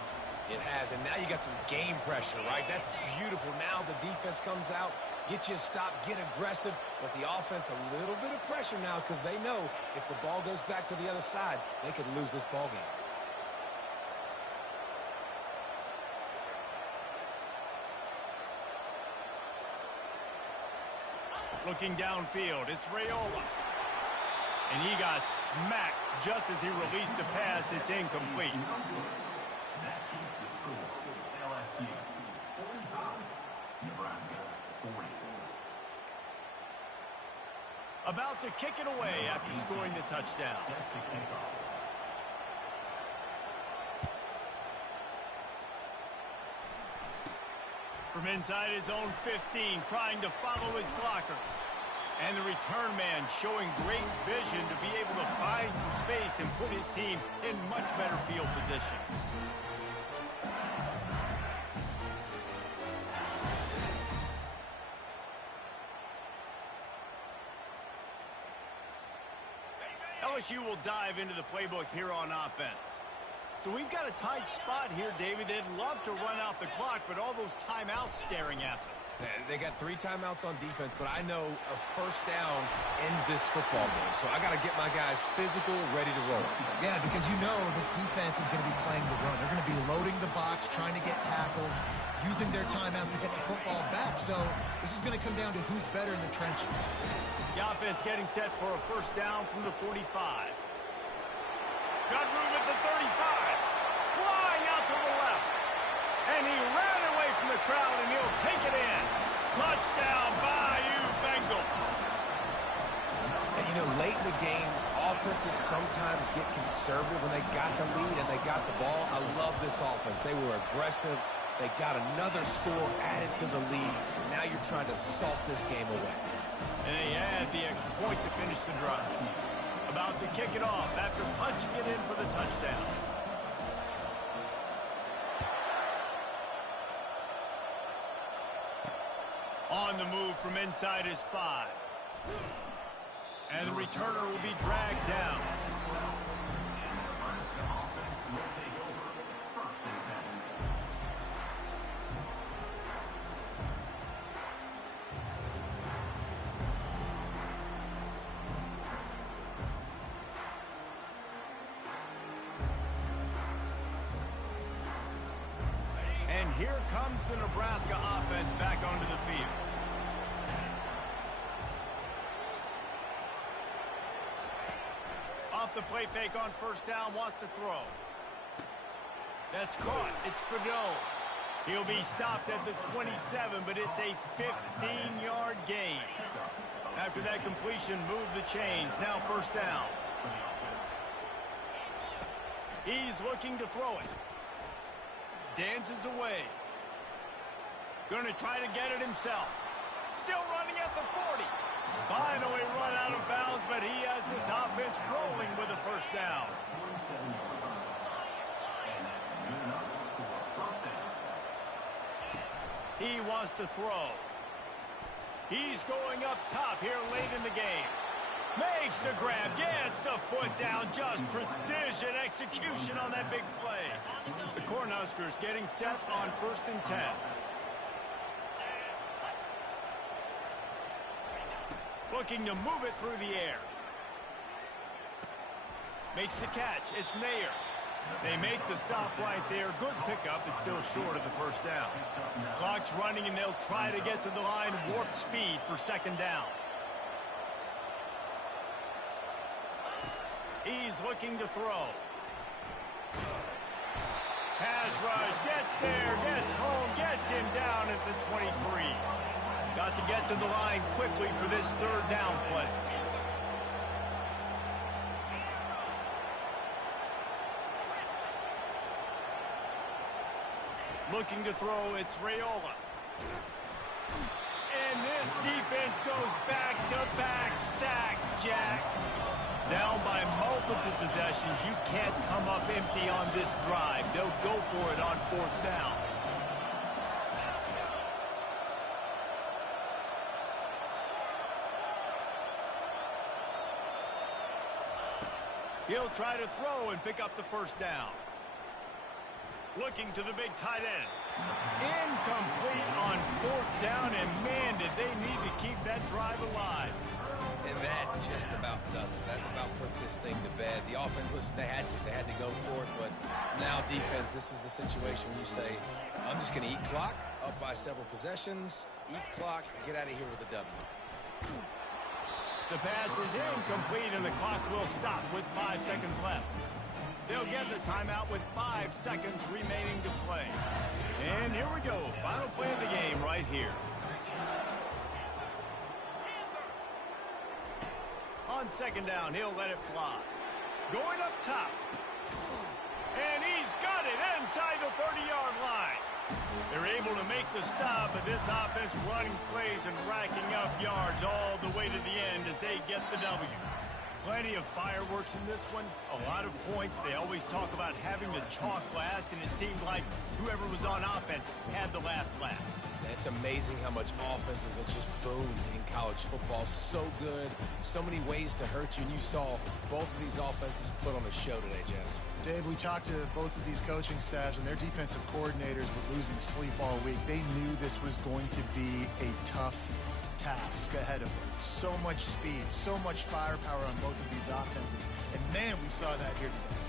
It has, and now you got some game pressure, right? That's beautiful. Now the defense comes out, get you a stop, get aggressive, but the offense a little bit of pressure now because they know if the ball goes back to the other side, they could lose this ball game. Looking downfield, it's Raiola. And he got smacked just as he released the pass. It's incomplete. That keeps the score. LSU 45, Nebraska 40. About to kick it away after scoring the touchdown. Set to kick off. From inside his own 15, trying to follow his blockers. And the return man showing great vision to be able to find some space and put his team in much better field position. LSU will dive into the playbook here on offense. So we've got a tight spot here, David. They'd love to run out the clock, but all those timeouts staring at them. They got 3 timeouts on defense, but I know a first down ends this football game. So I got to get my guys physical, ready to roll. Yeah, because you know this defense is going to be playing the run. They're going to be loading the box, trying to get tackles, using their timeouts to get the football back. So this is going to come down to who's better in the trenches. The offense getting set for a first down from the 45. Got room at the 35. Flying out to the left. And he ran away from the crowd, and he'll take it in. Touchdown, Bayou Bengals. And, you know, late in the games, offenses sometimes get conservative when they got the lead and they got the ball. I love this offense. They were aggressive. They got another score added to the lead. Now you're trying to salt this game away. And they add the extra point to finish the drive. About to kick it off after punching it in for the touchdown. On the move from inside his 5. And the returner will be dragged down. Nebraska offense will take over. First and 10. And here comes the Nebraska offense back onto the field. Off the play fake on first down, wants to throw. That's caught. It's Fedot. He'll be stopped at the 27, but it's a 15-yard gain. After that completion, move the chains. Now first down. He's looking to throw it. Dances away. Going to try to get it himself. Still running at the 40. Finally run out of bounds, but he has this offense rolling with a first down. 47-yard run. And that's good enough for a first down. He wants to throw. He's going up top here late in the game. Makes the grab, gets the foot down, just precision execution on that big play. The Cornhuskers getting set on first and 10. Looking to move it through the air. Makes the catch. It's Nair. They make the stop right there. Good pickup. It's still short of the first down. Clock's running, and they'll try to get to the line warp speed for second down. He's looking to throw. Pass rush, gets there, gets home, gets him down at the 23. Got to get to the line quickly for this third down play. Looking to throw, it's Raiola. And this defense goes back-to-back sack, Jack. Down by multiple possessions, you can't come up empty on this drive. They'll go for it on fourth down. He'll try to throw and pick up the first down. Looking to the big tight end. Incomplete on fourth down, and man, did they need to keep that drive alive. And that just about does it. That about puts this thing to bed. The offense, listen, they had to go for it, but now defense, this is the situation when you say, I'm just going to eat clock, up by several possessions, eat clock, get out of here with a W. The pass is incomplete, and the clock will stop with 5 seconds left. They'll get the timeout with 5 seconds remaining to play. And here we go. Final play of the game right here. On second down, he'll let it fly. Going up top. And he's got it inside the 30-yard line. They're able to make the stop, but this offense running plays and racking up yards all the way to the end as they get the W. Plenty of fireworks in this one. A lot of points. They always talk about having the chalk last, and it seemed like whoever was on offense had the last laugh. It's amazing how much offenses have just boomed in college football. So good. So many ways to hurt you, and you saw both of these offenses put on a show today, Jess. Dave, we talked to both of these coaching staffs, and their defensive coordinators were losing sleep all week. They knew this was going to be a tough task ahead of them. So much speed, so much firepower on both of these offenses. And man, we saw that here today.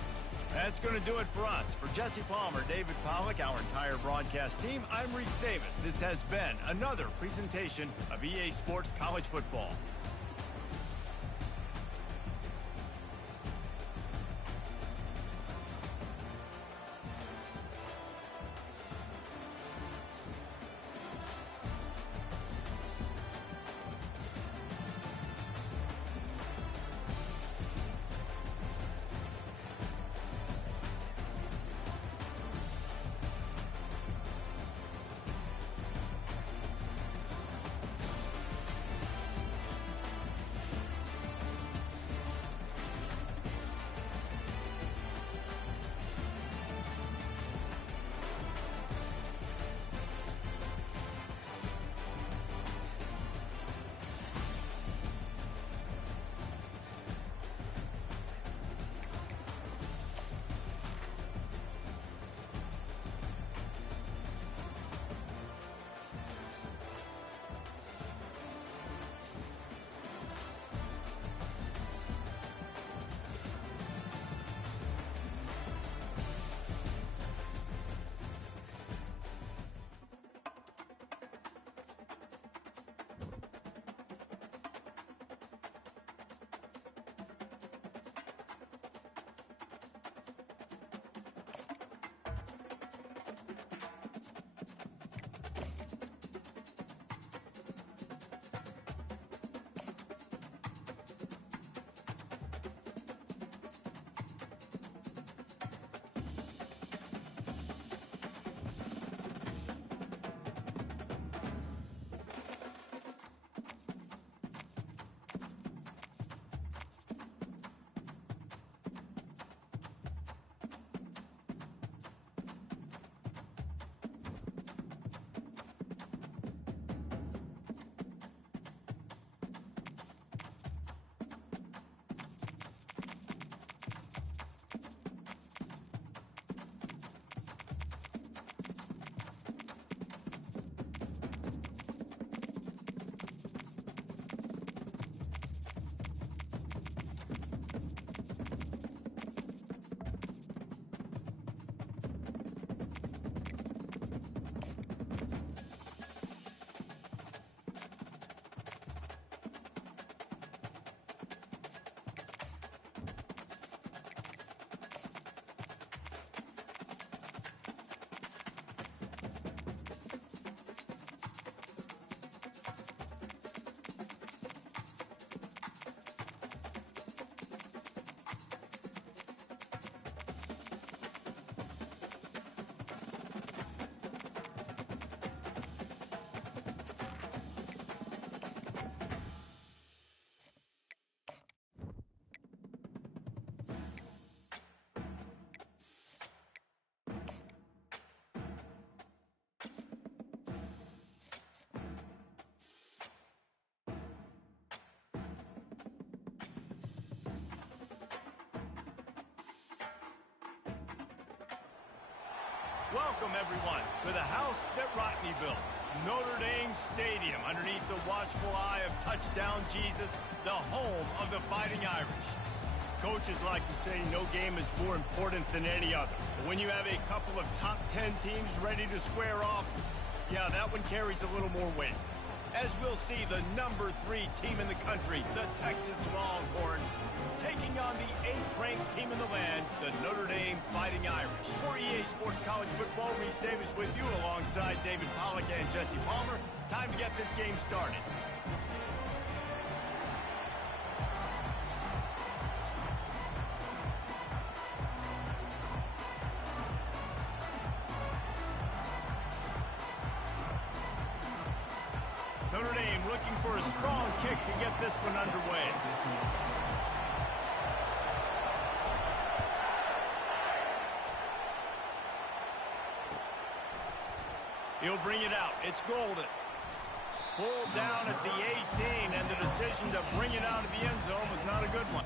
That's going to do it for us. For Jesse Palmer, David Pollack, our entire broadcast team, I'm Reese Davis. This has been another presentation of EA Sports College Football. Welcome, everyone, to the house that Rodney built, Notre Dame Stadium, underneath the watchful eye of Touchdown Jesus, the home of the Fighting Irish. Coaches like to say no game is more important than any other. But when you have a couple of top 10 teams ready to square off, yeah, that one carries a little more weight. As we'll see, the number 3 team in the country, the Texas Longhorns, taking on the 8th-ranked team in the land, the Notre Dame Fighting Irish. For EA Sports College Football, Reese Davis with you alongside David Pollack and Jesse Palmer. Time to get this game started. Notre Dame looking for a strong kick to get this one underway. He'll bring it out. It's Golden. Pulled down at the 18, and the decision to bring it out of the end zone was not a good one.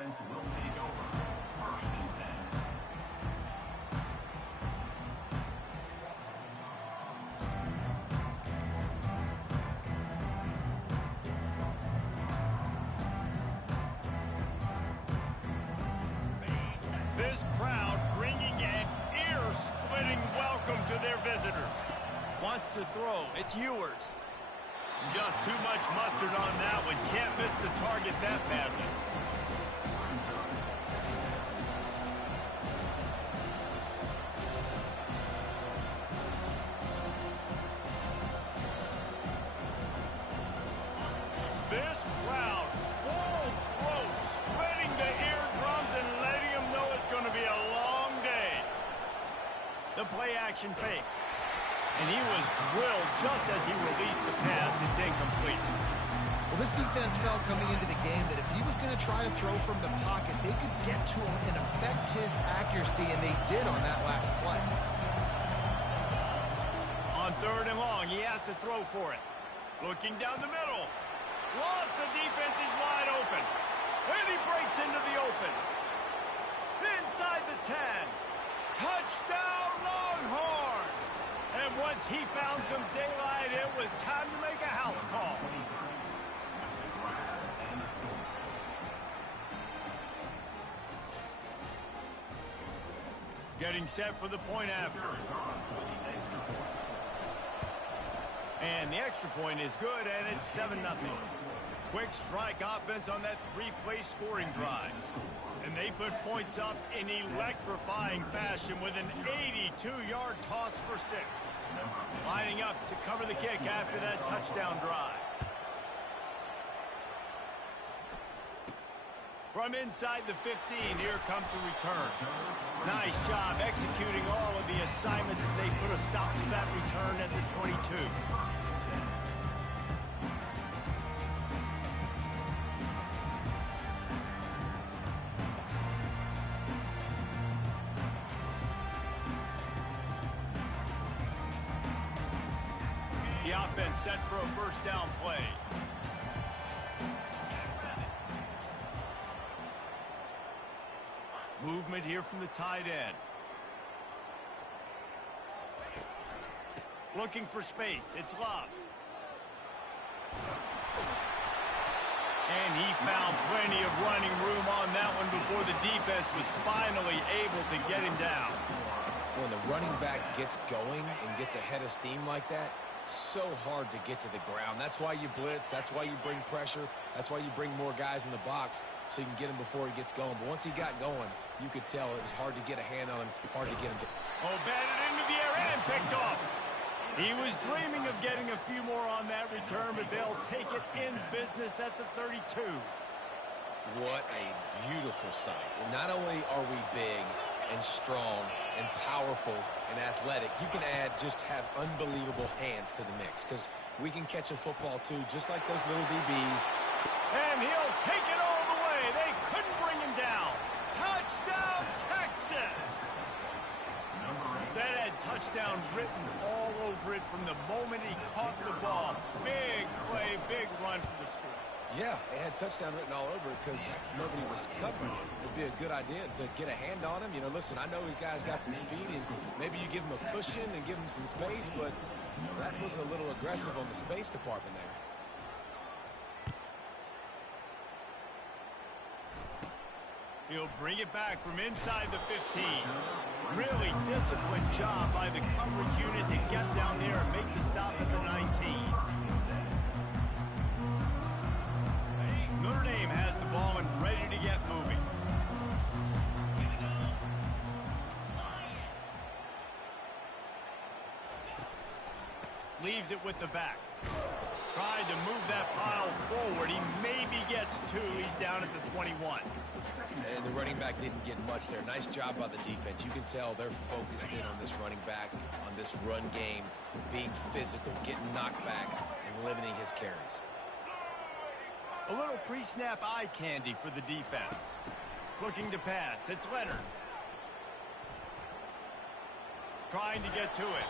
offense will take over. 1st and 10. This crowd bringing an ear-splitting welcome to their visitors. Wants to throw. It's Ewers. Just too much mustard on that one. Can't miss the target that badly. This crowd, full throat, splitting the eardrums and letting them know it's going to be a long day. The play action fake. And he was drilled just as he released the pass. It's incomplete. Well, this defense felt coming into the game that if he was going to try to throw from the pocket, they could get to him and affect his accuracy, and they did on that last play. On 3rd and long, he has to throw for it. Looking down the middle. Lost, the defense is wide open. And he breaks into the open. Inside the 10. Touchdown, Longhorns! And once he found some daylight, it was time to make a house call. Getting set for the point after. And the extra point is good, and it's 7-0. Quick strike offense on that 3-play scoring drive. And they put points up in electrifying fashion with an 82-yard toss for 6. Lining up to cover the kick after that touchdown drive. From inside the 15, here comes the return. Nice job executing all of the assignments as they put a stop to that return at the 22. The offense set for a 1st down play. Movement here from the tight end. Looking for space. It's Love. And he found plenty of running room on that one before the defense was finally able to get him down. When the running back gets going and gets ahead of steam like that, so hard to get to the ground. That's why you blitz. That's why you bring pressure. That's why you bring more guys in the box so you can get him before he gets going. But once he got going, you could tell it was hard to get a hand on him, hard to get him to... Oh, batted into the air and picked off. He was dreaming of getting a few more on that return, but they'll take it in business at the 32. What a beautiful sight. And not only are we big and strong and powerful and athletic, you can just have unbelievable hands to the mix, because we can catch a football too, just like those little DBs. And he'll take it all the way. They couldn't bring him down. Touchdown, Texas! That had touchdown written all over it from the moment he caught the ball. Big play, big run for the score. Yeah, it had touchdown written all over it because nobody was covering it. It'd be a good idea to get a hand on him. You know, listen, I know these guys got some speed, and maybe you give him a cushion and give him some space, but that was a little aggressive on the space department there. He'll bring it back from inside the 15. Really disciplined job by the coverage unit to get down there and make the stop at the 19. Notre Dame has the ball and ready to get moving. Leaves it with the back. Tried to move that pile forward. He maybe gets 2. He's down at the 21. And the running back didn't get much there. Nice job by the defense. You can tell they're focused in on this running back, on this run game, being physical, getting knockbacks, and limiting his carries. A little pre-snap eye candy for the defense. Looking to pass. It's Leonard. Trying to get to it.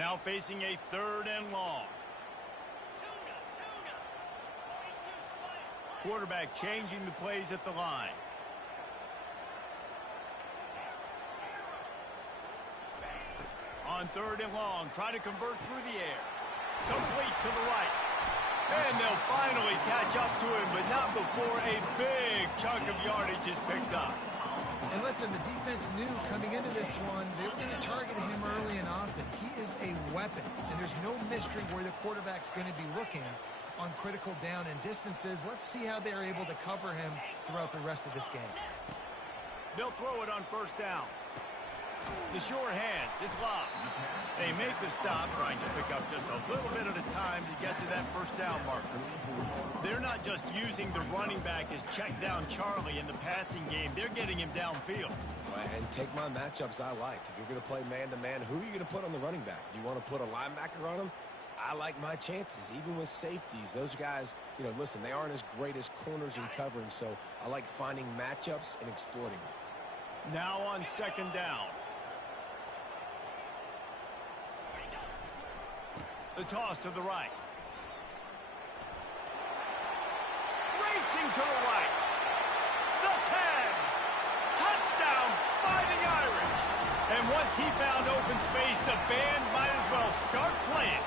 Now facing a 3rd and long. Quarterback changing the plays at the line. On 3rd and long, trying to convert through the air. Complete to the right. And they'll finally catch up to him, but not before a big chunk of yardage is picked up. And listen, the defense knew coming into this one, they were going to target him early and often. He is a weapon, and there's no mystery where the quarterback's going to be looking on critical down and distances. Let's see how they're able to cover him throughout the rest of this game. They'll throw it on 1st down. The sure hands, it's locked. They make the stop, trying to pick up just a little bit at a time to get to that 1st down marker. They're not just using the running back as check down Charlie in the passing game. They're getting him downfield. And take my matchups I like. If you're going to play man-to-man, who are you going to put on the running back? Do you want to put a linebacker on him? I like my chances, even with safeties. Those guys, you know, listen, they aren't as great as corners in covering, so I like finding matchups and exploiting them. Now on 2nd down. The toss to the right. Racing to the right. The 10. Touchdown, Fighting Irish. And once he found open space, the band might as well start playing.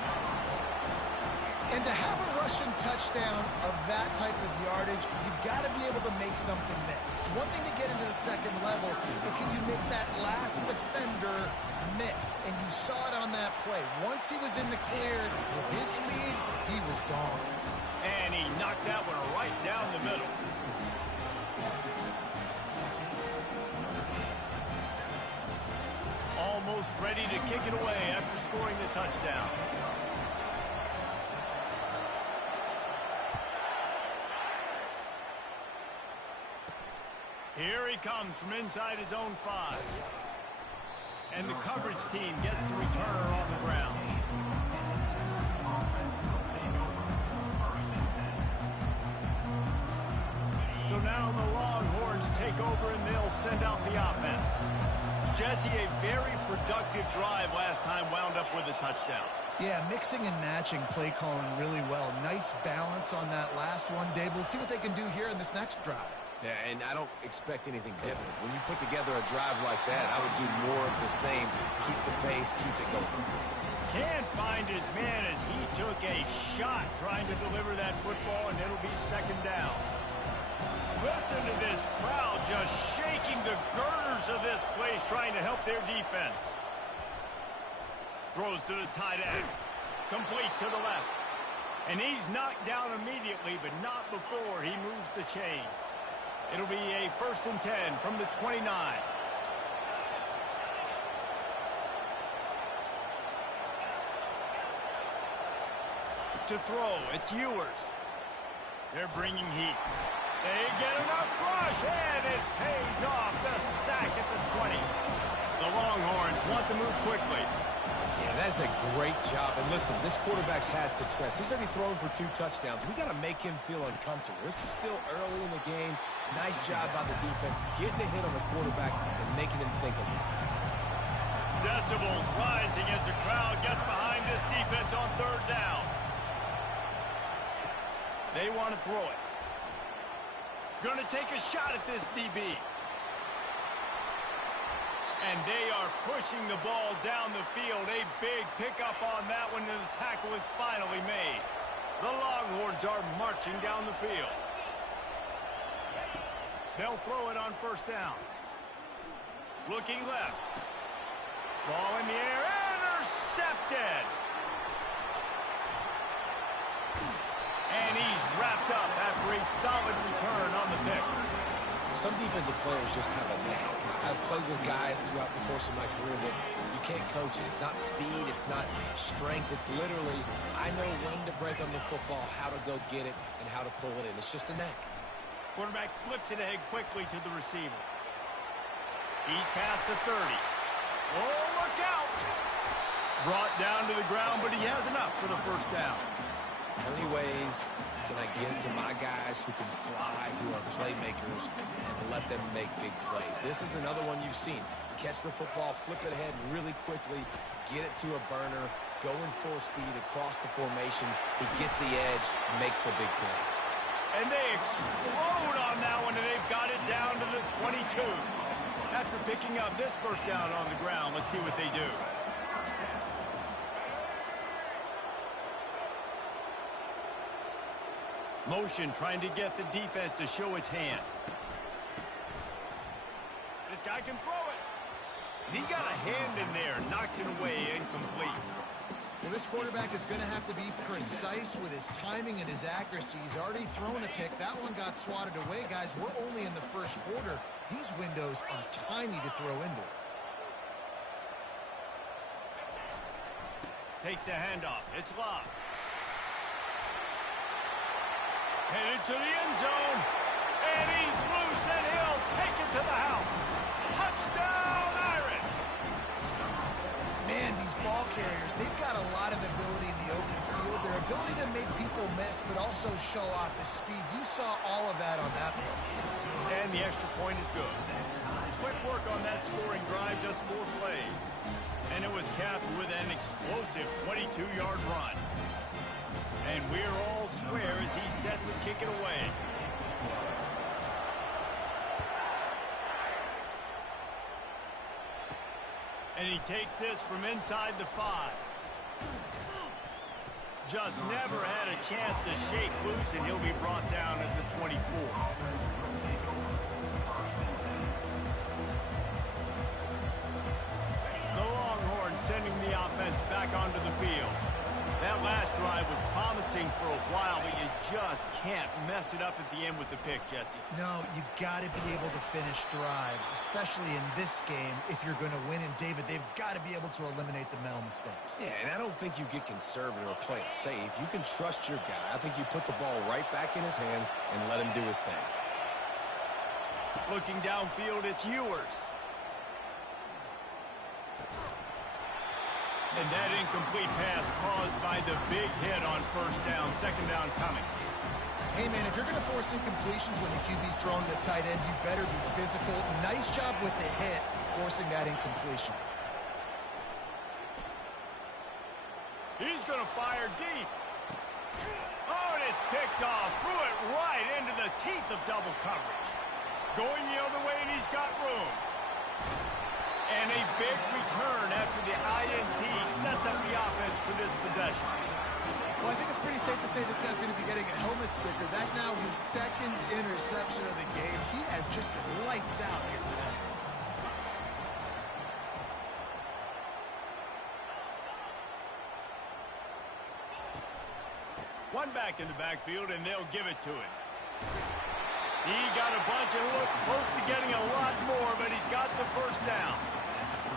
And to have a rushing touchdown of that type of yardage, you've got to be able to make something miss. It's one thing to get into the 2nd level, but can you make that last defender miss? And you saw it on that play. Once he was in the clear with his speed, he was gone. And he knocked that one right down the middle. Almost ready to kick it away after scoring the touchdown. Here he comes from inside his own 5. And the coverage team gets the returner on the ground. So now the Longhorns take over and they'll send out the offense. Jesse, a very productive drive last time wound up with a touchdown. Yeah, mixing and matching play calling really well. Nice balance on that last one, Dave. We'll see what they can do here in this next drive. Yeah, and I don't expect anything different. When you put together a drive like that, I would do more of the same. Keep the pace, keep it going. Can't find his man as he took a shot trying to deliver that football, and it'll be 2nd down. Listen to this crowd just shaking the girders of this place trying to help their defense. Throws to the tight end. Complete to the left. And he's knocked down immediately, but not before he moves the chains. It'll be a 1st and 10 from the 29. To throw, it's Ewers. They're bringing heat. They get enough rush, and it pays off. The sack at the 20. The Longhorns want to move quickly. Yeah, that's a great job. And listen, this quarterback's had success. He's already thrown for 2 touchdowns. We got to make him feel uncomfortable. This is still early in the game. Nice job by the defense, getting a hit on the quarterback and making him think a little bit. Decibels rising as the crowd gets behind this defense on 3rd down. They want to throw it. Going to take a shot at this DB. And they are pushing the ball down the field. A big pickup on that one, and the tackle is finally made. The Longhorns are marching down the field. They'll throw it on 1st down. Looking left. Ball in the air, intercepted. And he's wrapped up after a solid return on the pick. Some defensive players just have a knack. I've played with guys throughout the course of my career that you can't coach it. It's not speed, it's not strength. It's literally, I know when to break on the football, how to go get it, and how to pull it in. It's just a knack. Quarterback flips it ahead quickly to the receiver. He's past the 30. Oh, look out! Brought down to the ground, but he has enough for the 1st down. How many ways can I get it to my guys who can fly, who are playmakers, and let them make big plays? This is another one you've seen. Catch the football, flip it ahead really quickly, get it to a burner, going full speed across the formation. He gets the edge, makes the big play. And they explode on that one, and they've got it down to the 22. After picking up this first down on the ground, let's see what they do. Motion trying to get the defense to show his hand. This guy can throw it. And he got a hand in there, knocks it away, incomplete. Well, this quarterback is going to have to be precise with his timing and his accuracy. He's already thrown a pick. That one got swatted away, guys. We're only in the first quarter. These windows are tiny to throw into. Takes the handoff. It's locked. Headed to the end zone. And he's loose, and he'll take it to the house. Touchdown, Irish! Man, these ball carriers, they've got a lot of ability in the open field. Their ability to make people miss, but also show off the speed. You saw all of that on that play. And the extra point is good. Quick work on that scoring drive, just 4 plays. And it was capped with an explosive 22-yard run. And we're all square as he's set to kick it away. And he takes this from inside the 5. Just never had a chance to shake loose, and he'll be brought down at the 24. The Longhorns sending the offense back onto the field. That last drive was promising for a while, but you just can't mess it up at the end with the pick, Jesse. No, you got to be able to finish drives, especially in this game. If you're going to win, and David, they've got to be able to eliminate the mental mistakes. Yeah, and I don't think you get conservative or play it safe. You can trust your guy. I think you put the ball right back in his hands and let him do his thing. Looking downfield, it's Ewers. And that incomplete pass caused by the big hit on first down. Second down coming. Hey, man, if you're going to force incompletions when the QB's throwing the tight end, you better be physical. Nice job with the hit, forcing that incompletion. He's going to fire deep. Oh, and it's picked off. Threw it right into the teeth of double coverage. Going the other way, and he's got room. And a big return after the INT sets up the offense for this possession. Well, I think it's pretty safe to say this guy's going to be getting a helmet sticker. That now his second interception of the game. He has just been lights out here today. One back in the backfield, and they'll give it to him. He got a bunch and looked close to getting a lot more, but he's got the first down.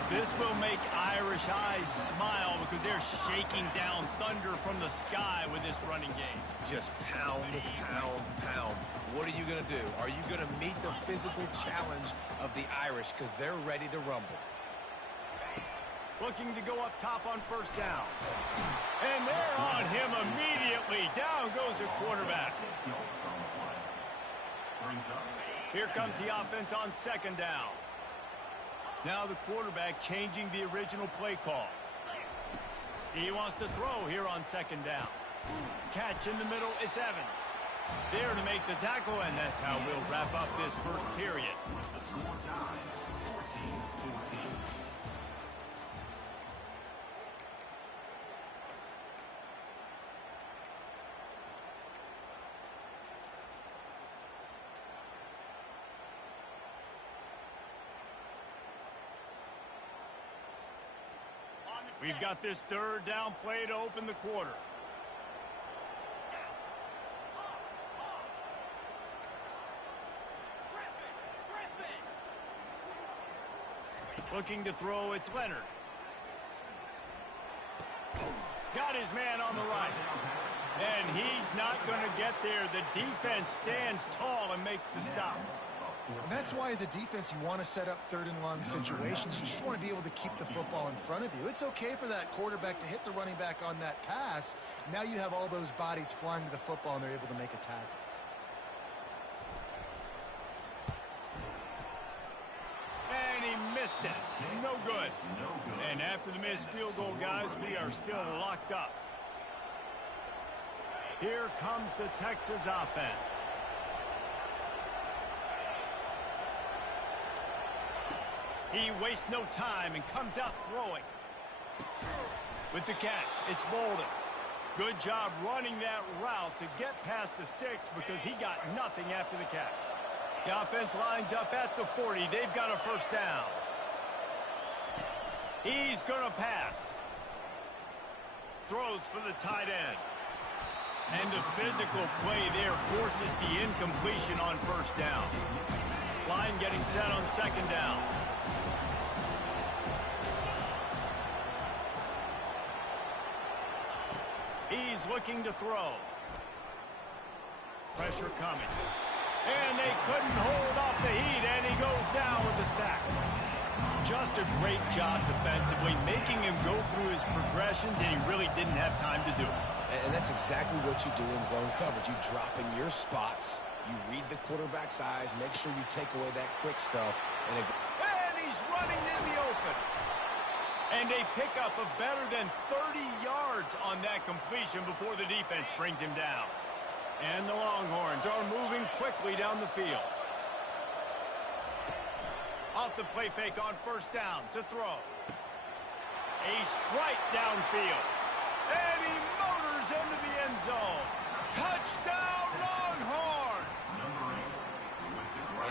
This will make Irish eyes smile because they're shaking down thunder from the sky with this running game. Just pound, pound, pound. What are you going to do? Are you going to meet the physical challenge of the Irish because they're ready to rumble? Looking to go up top on first down. And they're on him immediately. Down goes the quarterback. Here comes the offense on second down. Now the quarterback changing the original play call. He wants to throw here on second down. Catch in the middle, it's Evans. There to make the tackle, and that's how we'll wrap up this first period. We've got this third down play to open the quarter. Looking to throw, it's Leonard. Got his man on the right. And he's not going to get there. The defense stands tall and makes the stop. And that's why, as a defense, you want to set up third and long situations. You just want to be able to keep the football in front of you. It's okay for that quarterback to hit the running back on that pass. Now you have all those bodies flying to the football, and they're able to make a tackle. And he missed it. No good. And after the missed field goal, guys, we are still locked up. Here comes the Texas offense. He wastes no time and comes out throwing. With the catch, it's Bolden. Good job running that route to get past the sticks because he got nothing after the catch. The offense lines up at the 40. They've got a first down. He's going to pass. Throws for the tight end. And the physical play there forces the incompletion on first down. Line getting set on second down. He's looking to throw. Pressure coming. And they couldn't hold off the heat, and he goes down with a sack. Just a great job defensively, making him go through his progressions, and he really didn't have time to do it. And that's exactly what you do in zone coverage. You drop in your spots, you read the quarterback's eyes, make sure you take away that quick stuff. And he's running in the open. And they pick up a better than 30 yards on that completion before the defense brings him down. And the Longhorns are moving quickly down the field. Off the play fake on first down to throw. A strike downfield. And he motors into the end zone. Touchdown, Longhorns!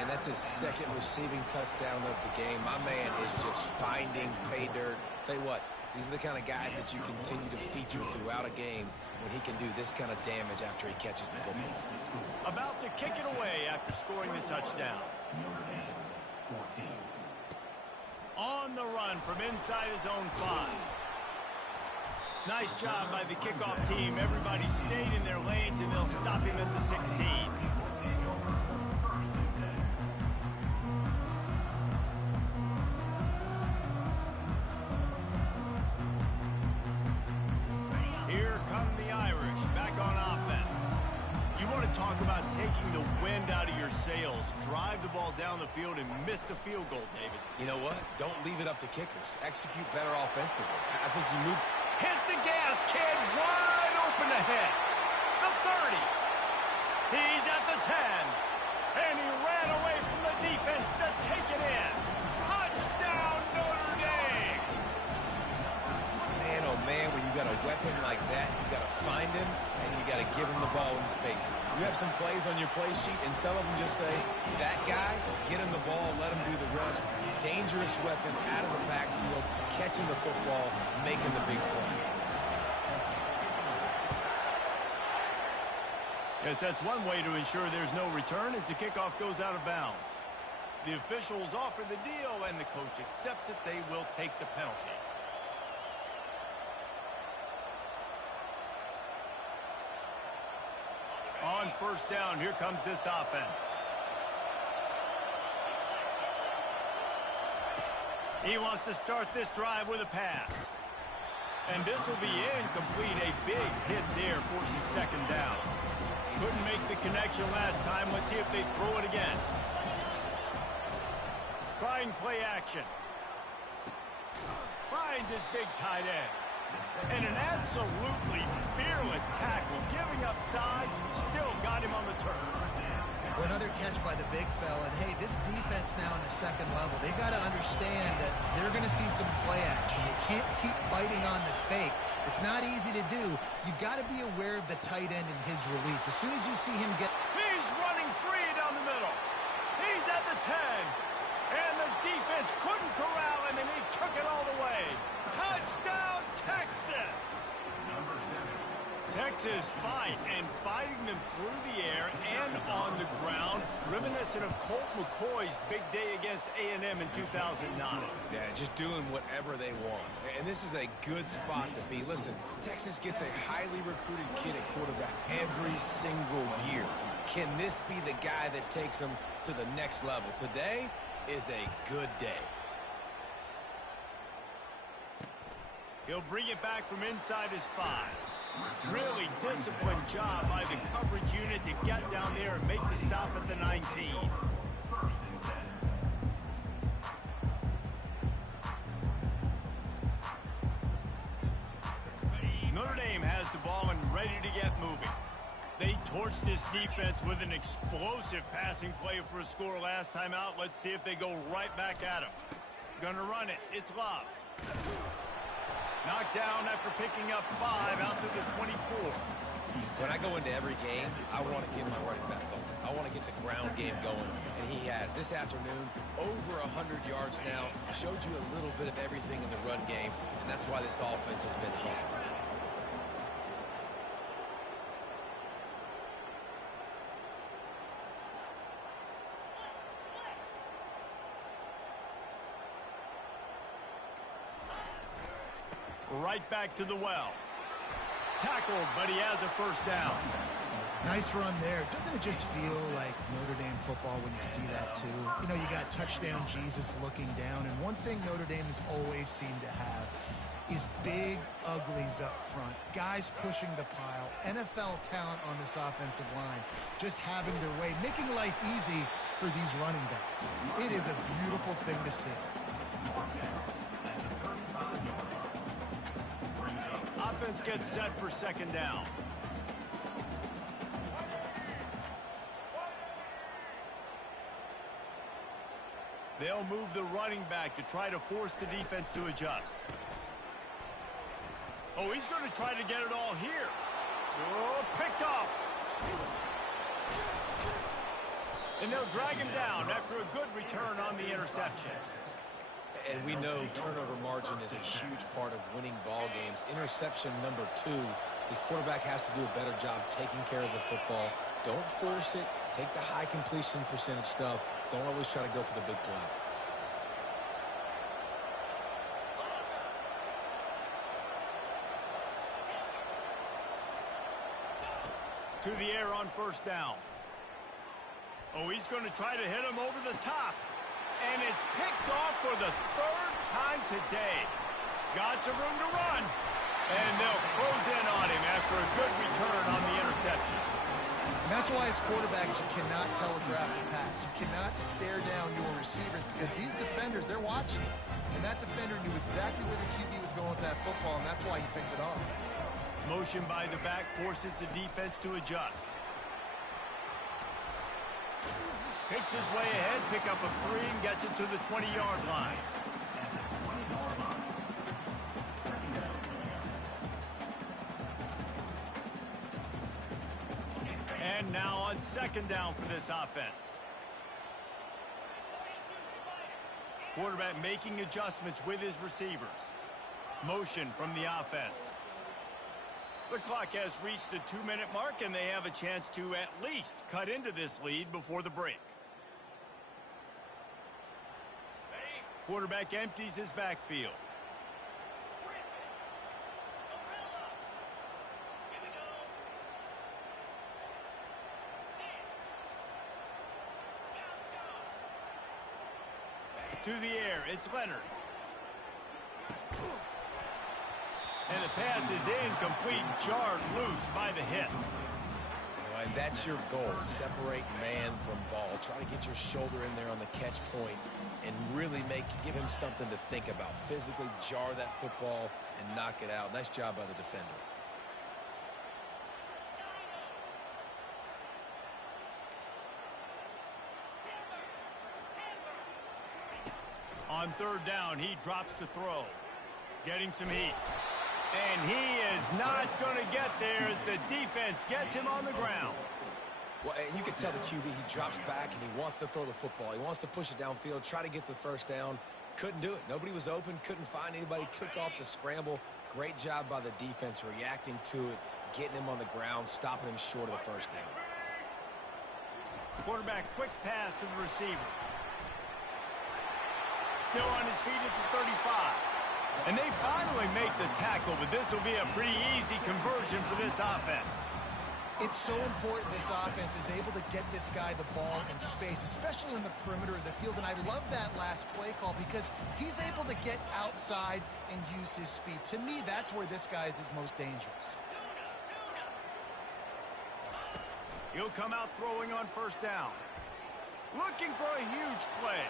And that's his second receiving touchdown of the game. My man is just finding pay dirt. Tell you what, these are the kind of guys that you continue to feature throughout a game when he can do this kind of damage after he catches the football. About to kick it away after scoring the touchdown. On the run from inside his own 5. Nice job by the kickoff team. Everybody stayed in their lanes, and they'll stop him at the 16. Here come the Irish back on offense. You want to talk about taking the wind out of your sails. Drive the ball down the field and miss the field goal, David. You know what? Don't leave it up to kickers. Execute better offensively. I think you move. Hit the gas, kid. Wide open ahead. The 30. He's at the 10. And he ran away from the defense to take it in. Touchdown, Notre Dame. Man, oh man, when you got a weapon like that, you got to find him, and you got to give him the ball in space. You have some plays on your play sheet, and some of them just say, that guy, get him the ball, let him do the rest. Dangerous weapon out of the backfield, catching the football, making the big play. Yes, that's one way to ensure there's no return as the kickoff goes out of bounds. The officials offer the deal, and the coach accepts it. They will take the penalty. On first down, here comes this offense. He wants to start this drive with a pass. And this will be incomplete. A big hit there forces second down. Couldn't make the connection last time. Let's see if they throw it again. Trying play action. Finds his big tight end. And an absolutely fearless tackle. Giving up size, still got him on the turf. Another catch by the big fella. And hey, this defense now in the second level, they've got to understand that they're going to see some play action. They can't keep biting on the fake. It's not easy to do. You've got to be aware of the tight end and his release. As soon as you see him get... He's running free down the middle. He's at the 10. And the defense couldn't corral him, and he took it all the way. Touchdown, Texas! Texas fighting them through the air and on the ground, reminiscent of Colt McCoy's big day against A&M in 2009. Yeah, just doing whatever they want. And this is a good spot to be. Listen, Texas gets a highly recruited kid at quarterback every single year. Can this be the guy that takes them to the next level? Today is a good day. He'll bring it back from inside his 5. Really disciplined job by the coverage unit to get down there and make the stop at the 19. ready to get moving. They torched this defense with an explosive passing play for a score last time out. Let's see if they go right back at him. Gonna run it. It's Love. Knocked down after picking up 5 out to the 24. When I go into every game, I want to get my running back open. I want to get the ground game going, and he has. This afternoon, over 100 yards now, showed you a little bit of everything in the run game, and that's why this offense has been hung. Right back to the well. Tackled, but he has a first down. Nice run there. Doesn't it just feel like Notre Dame football when you see that, too? You know, you got touchdown Jesus looking down, and one thing Notre Dame has always seemed to have is big uglies up front. Guys pushing the pile. NFL talent on this offensive line. Just having their way. Making life easy for these running backs. It is a beautiful thing to see. Offense gets set for second down. They'll move the running back to try to force the defense to adjust. Oh, he's going to try to get it all here. Oh, picked off. And they'll drag him down after a good return on the interception. And we know turnover margin is a huge part of winning ball games. Interception number 2, his quarterback has to do a better job taking care of the football. Don't force it. Take the high completion percentage stuff. Don't always try to go for the big play. To the air on first down. Oh, he's going to try to hit him over the top. And it's picked off for the 3rd time today. Got some room to run. And they'll close in on him after a good return on the interception. And that's why as quarterbacks, you cannot telegraph the pass. You cannot stare down your receivers because these defenders, they're watching. And that defender knew exactly where the QB was going with that football, and that's why he picked it off. Motion by the back forces the defense to adjust. Picks his way ahead, pick up a 3, and gets it to the 20-yard line. And now on second down for this offense. Quarterback making adjustments with his receivers. Motion from the offense. The clock has reached the 2-minute mark, and they have a chance to at least cut into this lead before the break. Quarterback empties his backfield. To the air, it's Leonard. And the pass is incomplete, jarred loose by the hit. And that's your goal. Separate man from ball. Try to get your shoulder in there on the catch point and really give him something to think about. Physically jar that football and knock it out. Nice job by the defender. On third down, he drops to throw. Getting some heat. And he is not going to get there as the defense gets him on the ground. Well, and you can tell the QB, he drops back and he wants to throw the football. He wants to push it downfield, try to get the first down. Couldn't do it. Nobody was open, couldn't find anybody, took off to scramble. Great job by the defense reacting to it, getting him on the ground, stopping him short of the first down. Quarterback quick pass to the receiver. Still on his feet at the 35. And they finally make the tackle, but this will be a pretty easy conversion for this offense. It's so important this offense is able to get this guy the ball in space, especially in the perimeter of the field. And I love that last play call because he's able to get outside and use his speed. To me, that's where this guy is his most dangerous. He'll come out throwing on first down. Looking for a huge play.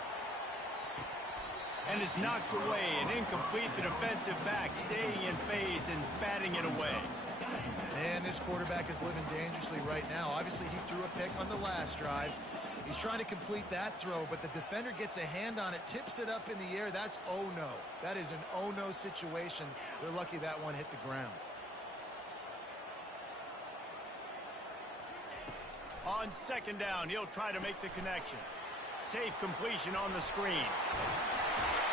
And is knocked away and incomplete. The defensive back staying in phase and batting it away. And this quarterback is living dangerously right now. Obviously, he threw a pick on the last drive. He's trying to complete that throw, but the defender gets a hand on it, tips it up in the air. That's oh-no. That is an oh-no situation. They're lucky that one hit the ground. On second down, he'll try to make the connection. Safe completion on the screen.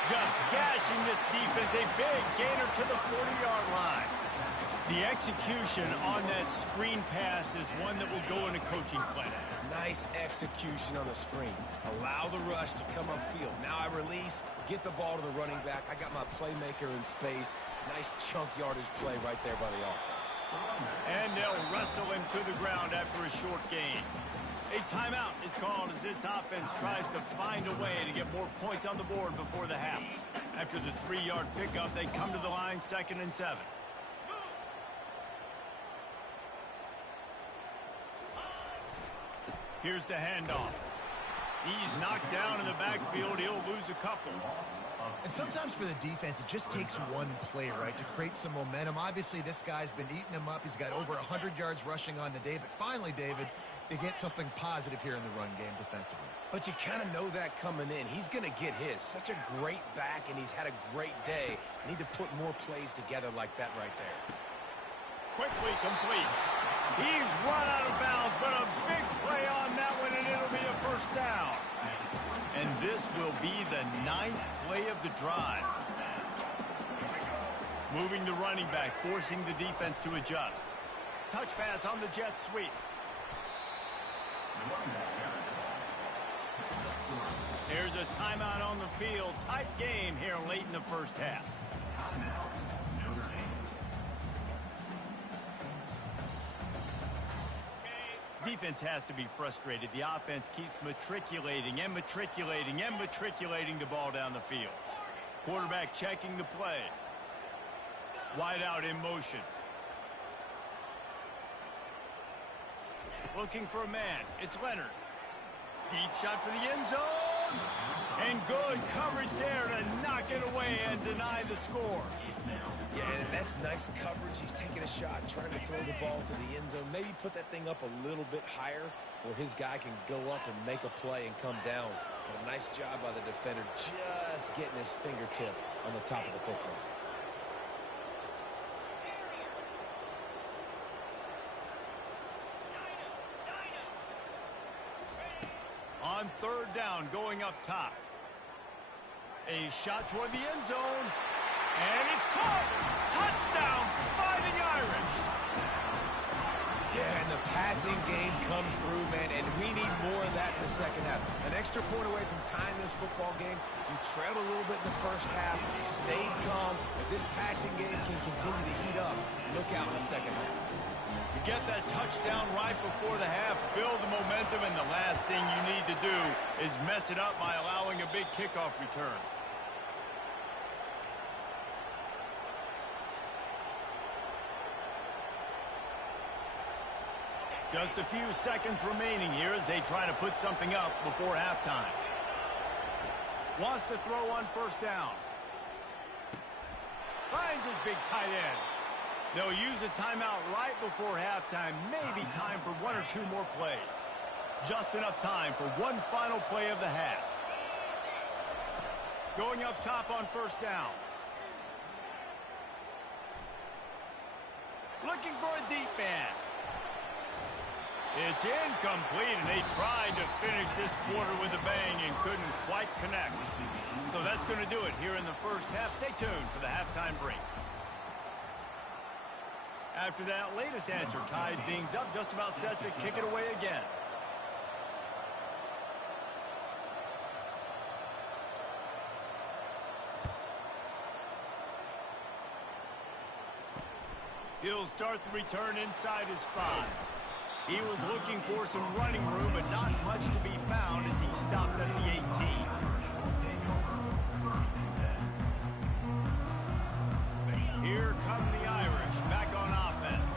Just gashing this defense, a big gainer to the 40-yard line. The execution on that screen pass is one that will go in a coaching plan. Nice execution on the screen. Allow the rush to come upfield. Now I release, get the ball to the running back. I got my playmaker in space. Nice chunk yardage play right there by the offense. And they'll wrestle him to the ground after a short gain. A timeout is called as this offense tries to find a way to get more points on the board before the half. After the 3-yard pickup, they come to the line 2nd and 7. Here's the handoff. He's knocked down in the backfield. He'll lose a couple. And sometimes for the defense, it just takes one play, right, to create some momentum. Obviously, this guy's been eating him up. He's got over 100 yards rushing on the day. But finally, David, they get something positive here in the run game defensively. But you kind of know that coming in. He's going to get his. Such a great back, and he's had a great day. Need to put more plays together like that right there. Quickly complete. He's run out of bounds, but a big play on that one, and it'll be a first down. And this will be the 9th play of the drive. Moving the running back, forcing the defense to adjust. Touch pass on the jet sweep. Here's a timeout on the field. Tight game here late in the first half. Defense has to be frustrated. The offense keeps matriculating and matriculating and matriculating the ball down the field. Quarterback checking the play. Wide out in motion. Looking for a man. It's Leonard. Deep shot for the end zone. And good coverage there to knock it away and deny the score. Yeah, and that's nice coverage. He's taking a shot, trying to throw the ball to the end zone. Maybe put that thing up a little bit higher where his guy can go up and make a play and come down. But a nice job by the defender just getting his fingertip on the top of the football. On third down, going up top. A shot toward the end zone. And it's caught! Touchdown, Fighting Irish! Yeah, and the passing game comes through, man, and we need more of that in the second half. An extra point away from tying this football game. You trailed a little bit in the first half, stayed calm. If this passing game can continue to heat up, look out in the second half. You get that touchdown right before the half, build the momentum, and the last thing you need to do is mess it up by allowing a big kickoff return. Just a few seconds remaining here as they try to put something up before halftime. Wants to throw on first down. Finds his big tight end. They'll use a timeout right before halftime. Maybe time for 1 or 2 more plays. Just enough time for one final play of the half. Going up top on first down. Looking for a deep man. It's incomplete, and they tried to finish this quarter with a bang and couldn't quite connect. So that's going to do it here in the first half. Stay tuned for the halftime break. After that latest answer tied things up, just about set to kick it away again. He'll start the return inside his 5. He was looking for some running room, but not much to be found as he stopped at the 18. Here come the Irish back on offense.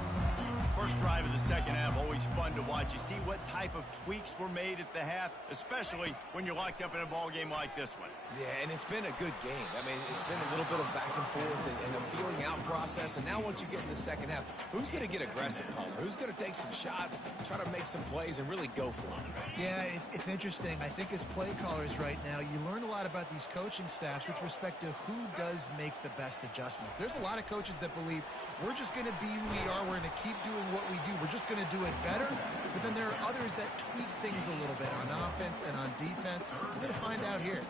First drive of the second half, always fun to watch. You see what type of tweaks were made at the half, especially when you're locked up in a ball game like this one. Yeah, and it's been a good game. I mean, it's been a little bit of back and forth and a feeling out process. And now once you get in the second half, who's going to get aggressive, Palmer? Who's going to take some shots, try to make some plays, and really go for it? Yeah, it's interesting. I think as play callers right now, you learn a lot about these coaching staffs with respect to who does make the best adjustments. There's a lot of coaches that believe we're just going to be who we are. We're going to keep doing what we do. We're just going to do it better. But then there are others that tweak things a little bit on offense and on defense. We're going to find out here.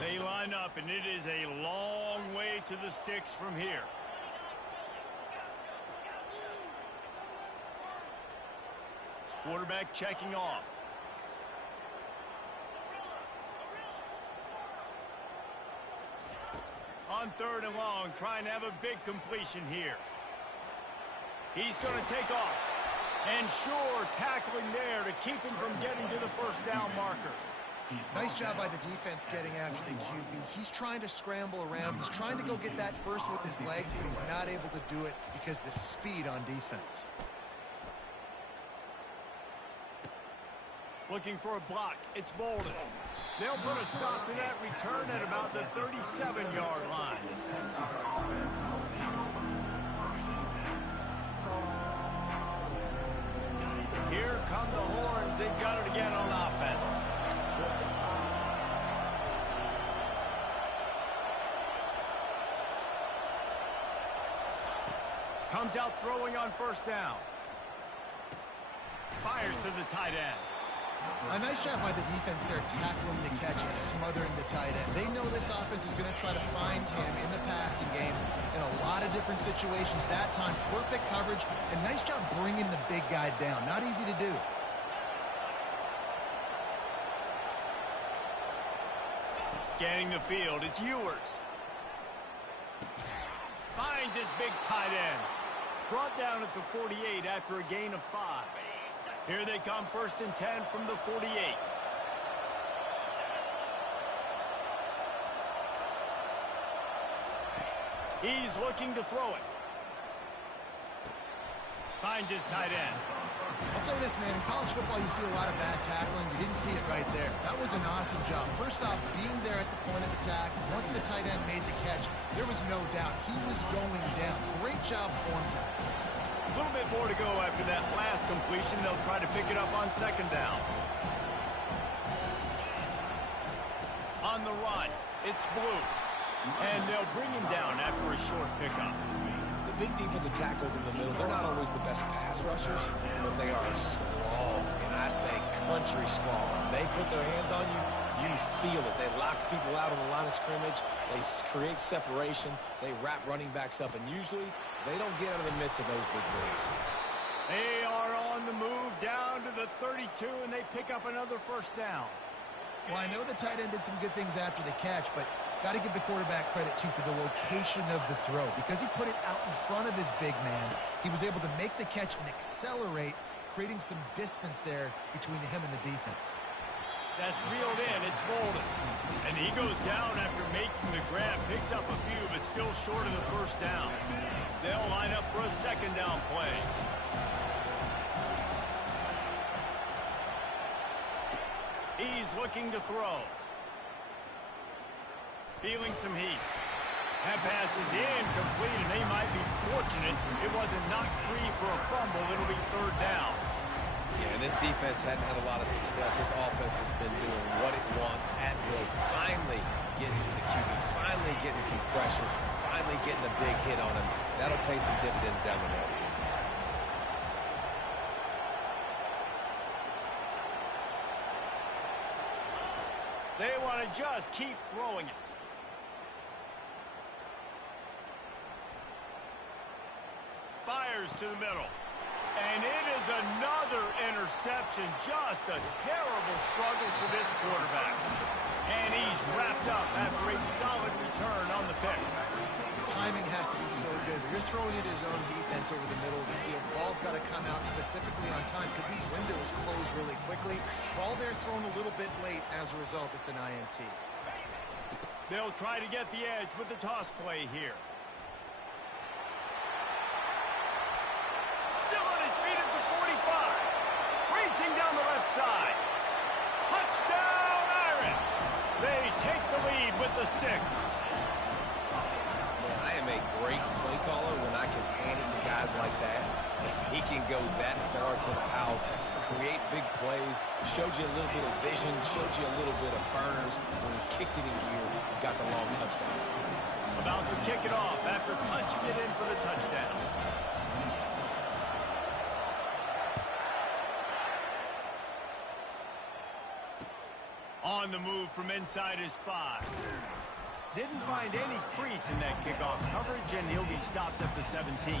They line up, and it is a long way to the sticks from here. Quarterback checking off. On 3rd and long, trying to have a big completion here. He's going to take off. And sure, tackling there to keep him from getting to the first down marker. Nice job by the defense getting after the QB. He's trying to scramble around. He's trying to go get that first with his legs, but he's not able to do it because of the speed on defense. Looking for a block. It's Bolden. They'll put a stop to that return at about the 37-yard line. Here come the horns. They've got it again on offense. Comes out throwing on 1st down. Fires to the tight end. A nice job by the defense there, tackling the catch and smothering the tight end. They know this offense is going to try to find him in the passing game in a lot of different situations. That time, perfect coverage, and nice job bringing the big guy down. Not easy to do. Scanning the field, it's Ewers. Finds his big tight end. Brought down at the 48 after a gain of 5. Here they come, 1st and 10 from the 48. He's looking to throw it. Finds his tight end. I'll say this, man. In college football, you see a lot of bad tackling. You didn't see it right there. That was an awesome job. First off, being there at the point of attack. Once the tight end made the catch, there was no doubt he was going down. Great job form tackle. A little bit more to go after that last completion. They'll try to pick it up on 2nd down. On the run, it's Blue. And they'll bring him down after a short pickup. The big defensive tackles in the middle, they're not always the best pass rushers, but they are strong, and I say country strong. They put their hands on you, you feel it. They lock people out on the line of scrimmage. They create separation. They wrap running backs up, and usually they don't get out of the midst of those big plays. They are on the move down to the 32, and they pick up another 1st down. Well, I know the tight end did some good things after the catch, but got to give the quarterback credit, too, for the location of the throw. Because he put it out in front of his big man, he was able to make the catch and accelerate, creating some distance there between him and the defense. That's reeled in. It's Bolden. And he goes down after making the grab. Picks up a few, but still short of the 1st down. They'll line up for a 2nd down play. He's looking to throw. Feeling some heat. That pass is incomplete, and they might be fortunate it wasn't knocked free for a fumble. It'll be 3rd down. Yeah, and this defense hadn't had a lot of success. This offense has been doing what it wants at will. Finally getting to the QB, finally getting some pressure, finally getting a big hit on him. That'll pay some dividends down the road. They want to just keep throwing it. Fires to the middle. And it is another interception. Just a terrible struggle for this quarterback. And he's wrapped up after a solid return on the pick. The timing has to be so good. You're throwing at his own defense over the middle of the field. The ball's got to come out specifically on time because these windows close really quickly. Ball there thrown a little bit late. As a result, it's an INT. They'll try to get the edge with the toss play here. side. Touchdown, Irish! They take the lead with the 6. Man, I am a great play caller when I can hand it to guys like that. He can go that far to the house, create big plays, showed you a little bit of vision, showed you a little bit of burners. When he kicked it in gear, got the long touchdown. About to kick it off after punching it in for the touchdown. On the move from inside his 5. Didn't find any crease in that kickoff coverage, and he'll be stopped at the 17.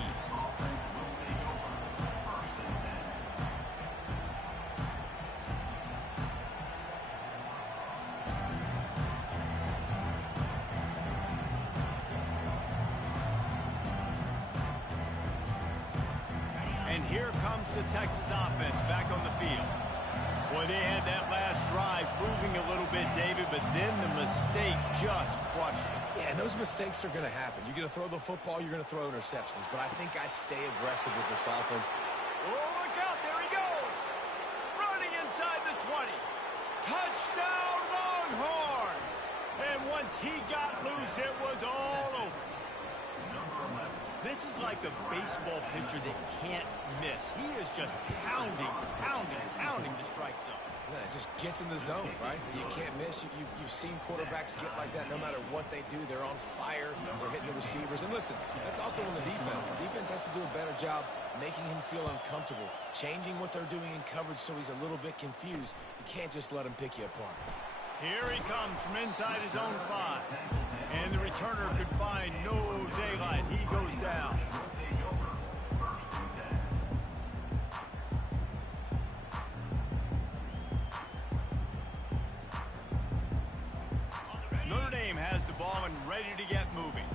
And here comes the Texas offense back on the field. Boy, they had that last drive moving a little bit, David, but then the mistake just crushed them. Yeah, and those mistakes are going to happen. You're going to throw the football, you're going to throw interceptions, but I think I stay aggressive with this offense. Oh, look out, there he goes. Running inside the 20. Touchdown, Longhorns! And once he got loose, it was all over. This is like a baseball pitcher that can't miss. He is just pounding the strike zone. Yeah, it just gets in the zone, right? You can't miss. You've seen quarterbacks get like that no matter what they do. They're on fire. They're hitting the receivers. And listen, that's also on the defense. The defense has to do a better job making him feel uncomfortable, changing what they're doing in coverage so he's a little bit confused. You can't just let him pick you apart. Here he comes from inside his own 5. And the returner could find no daylight. He goes down. Notre Dame has the ball and ready to get moving.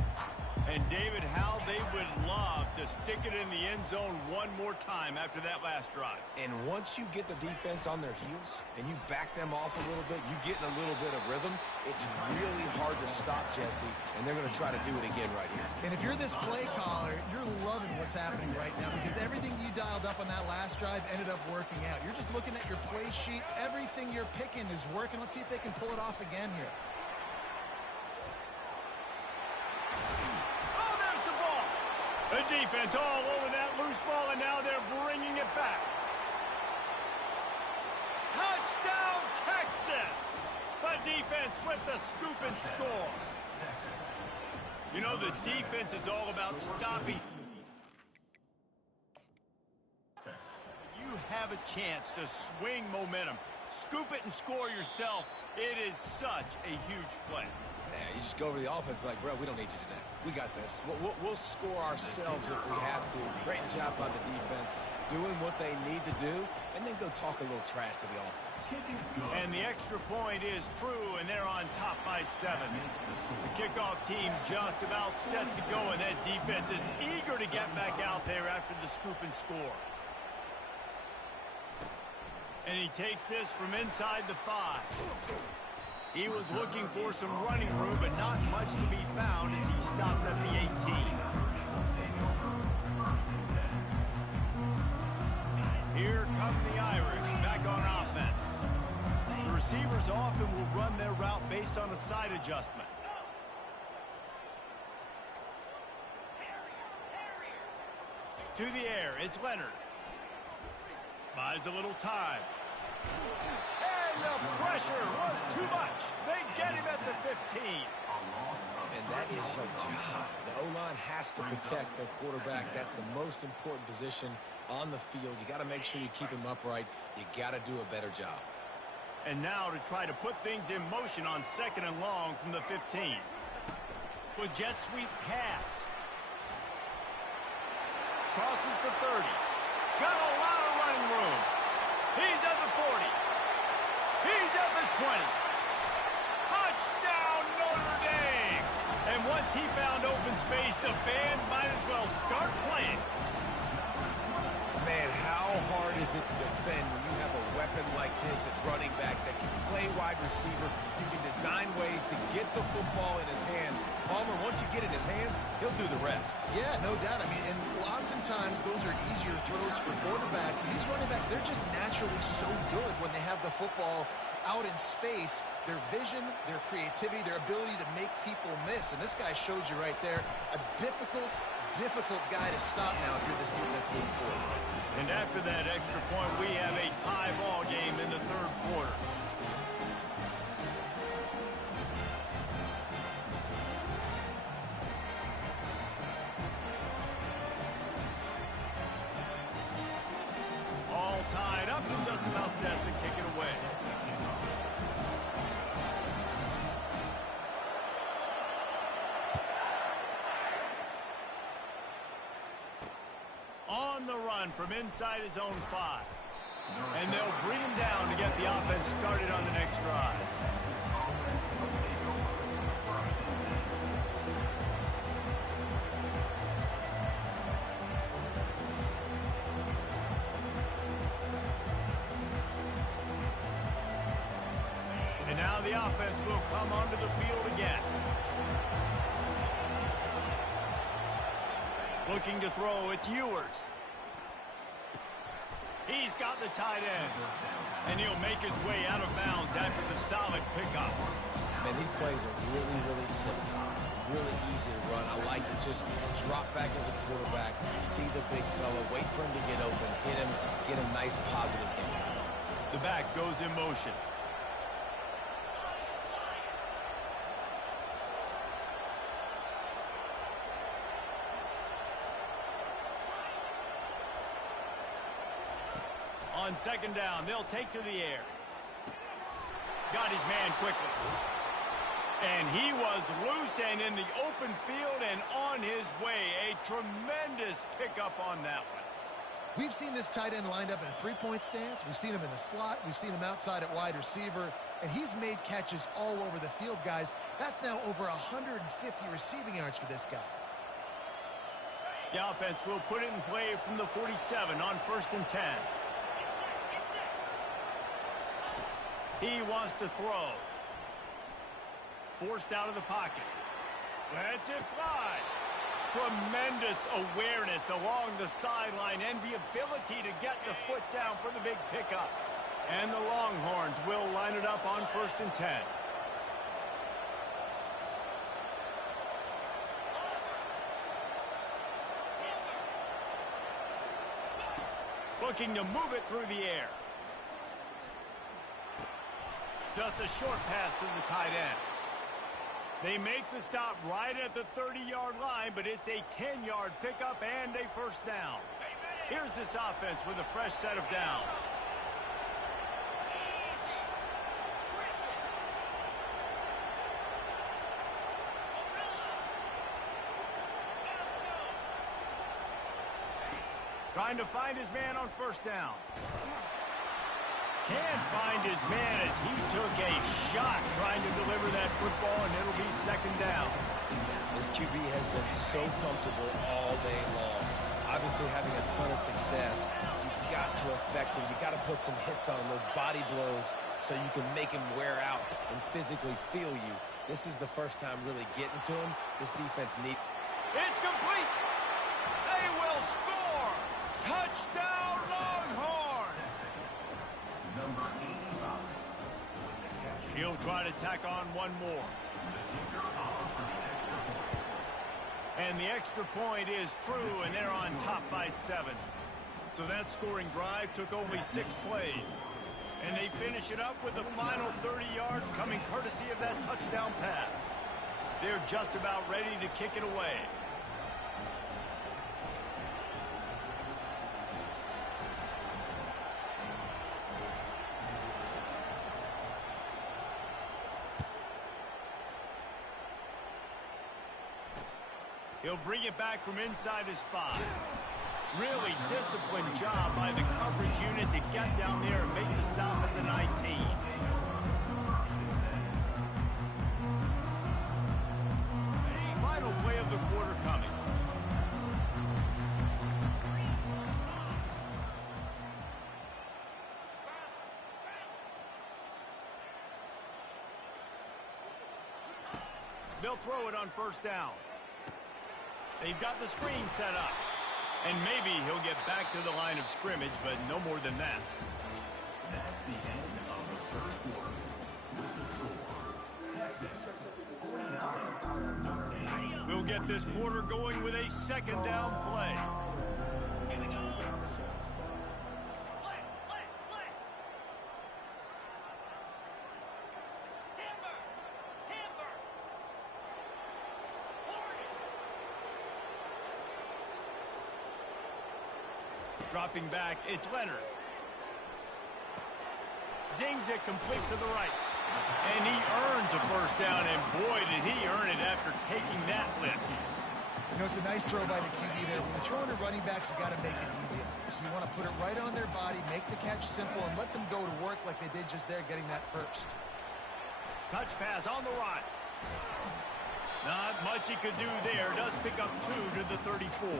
And David, how they would love to stick it in the end zone one more time after that last drive. And once you get the defense on their heels and you back them off a little bit, you get in a little bit of rhythm, it's really hard to stop, Jesse, and they're going to try to do it again right here. And if you're this play caller, you're loving what's happening right now because everything you dialed up on that last drive ended up working out. You're just looking at your play sheet. Everything you're picking is working. Let's see if they can pull it off again here. The defense all over that loose ball, and now they're bringing it back. Touchdown, Texas! The defense with the scoop and score. You know, the defense is all about stopping. You have a chance to swing momentum. Scoop it and score yourself. It is such a huge play. Yeah, you just go over the offense and be like, bro, we don't need you today. We got this. We'll score ourselves if we have to. Great job by the defense, doing what they need to do, and then go talk a little trash to the offense. And the extra point is true, and they're on top by 7. The kickoff team just about set to go, and that defense is eager to get back out there after the scoop and score. And he takes this from inside the 5. He was looking for some running room, but not much to be found as he stopped at the 18. Here come the Irish back on offense. The receivers often will run their route based on a side adjustment. To the air, it's Leonard. Buys a little time. And the pressure was too much. They get him at the 15. And that is your job. The O-line has to protect their quarterback. That's the most important position on the field. You got to make sure you keep him upright. You got to do a better job. And now to try to put things in motion on 2nd and long from the 15. With jet sweep pass. Crosses the 30. Got a lot of running room. He's at the 40. He's at the 20. Touchdown, Notre Dame! And once he found open space, the band might as well start playing. Man, how hard is is it to defend when you have a weapon like this at running back that can play wide receiver? You can design ways to get the football in his hand. Palmer, once you get it in his hands, he'll do the rest. Yeah, no doubt. I mean, and oftentimes those are easier throws for quarterbacks. And these running backs, they're just naturally so good when they have the football out in space. Their vision, their creativity, their ability to make people miss. And this guy showed you right there a difficult guy to stop now if you're this defense moving forward. And after that extra point, we have a tie ball game in the third quarter. All tied up and just about set to kick it away. On the run from inside his own 5. And they'll bring him down to get the offense started on the next drive. And now the offense will come onto the field again. Looking to throw, it's Ewers. He's got the tight end. And he'll make his way out of bounds after the solid pickup. Man, these plays are really, really simple. Really easy to run. I like it. Just drop back as a quarterback, see the big fella, wait for him to get open, hit him, get a nice positive game. The back goes in motion. On second down, they'll take to the air. Got his man quickly. And he was loose and in the open field and on his way. A tremendous pickup on that one. We've seen this tight end lined up in a three-point stance. We've seen him in the slot. We've seen him outside at wide receiver. And he's made catches all over the field, guys. That's now over 150 receiving yards for this guy. The offense will put it in play from the 47 on 1st and 10. He wants to throw. Forced out of the pocket. Lets it fly. Tremendous awareness along the sideline and the ability to get the foot down for the big pickup. And the Longhorns will line it up on 1st and 10. Looking to move it through the air. Just a short pass to the tight end. They make the stop right at the 30-yard line, but it's a 10-yard pickup and a first down. Here's this offense with a fresh set of downs. Trying to find his man on first down. Can't find his man as he took a shot trying to deliver that football, and it'll be second down. This QB has been so comfortable all day long. Obviously having a ton of success. You've got to affect him. You've got to put some hits on him, those body blows, so you can make him wear out and physically feel you. This is the first time really getting to him. This defense needs... It's complete! They will score! Touchdown, Longhorns! Number 85. He'll try to tack on one more. And the extra point is true, and they're on top by 7. So that scoring drive took only 6 plays. And they finish it up with the final 30 yards coming courtesy of that touchdown pass. They're just about ready to kick it away. He'll bring it back from inside his 5. Really disciplined job by the coverage unit to get down there and make the stop at the 19. Final play of the quarter coming. They'll throw it on first down. They've got the screen set up. And maybe he'll get back to the line of scrimmage, but no more than that. That's the end of the third quarter. With the score, Texas 49, Notre Dame. We'll get this quarter going with a second down play. Here we go. Dropping back, it's Leonard. Zings it complete to the right. And he earns a first down, and boy, did he earn it after taking that lift. You know, it's a nice throw by the QB there. When you're throwing to running backs, you got to make it easy. So you want to put it right on their body, make the catch simple, and let them go to work like they did just there, getting that first. Touch pass on the run. Not much he could do there. Does pick up 2 to the 34.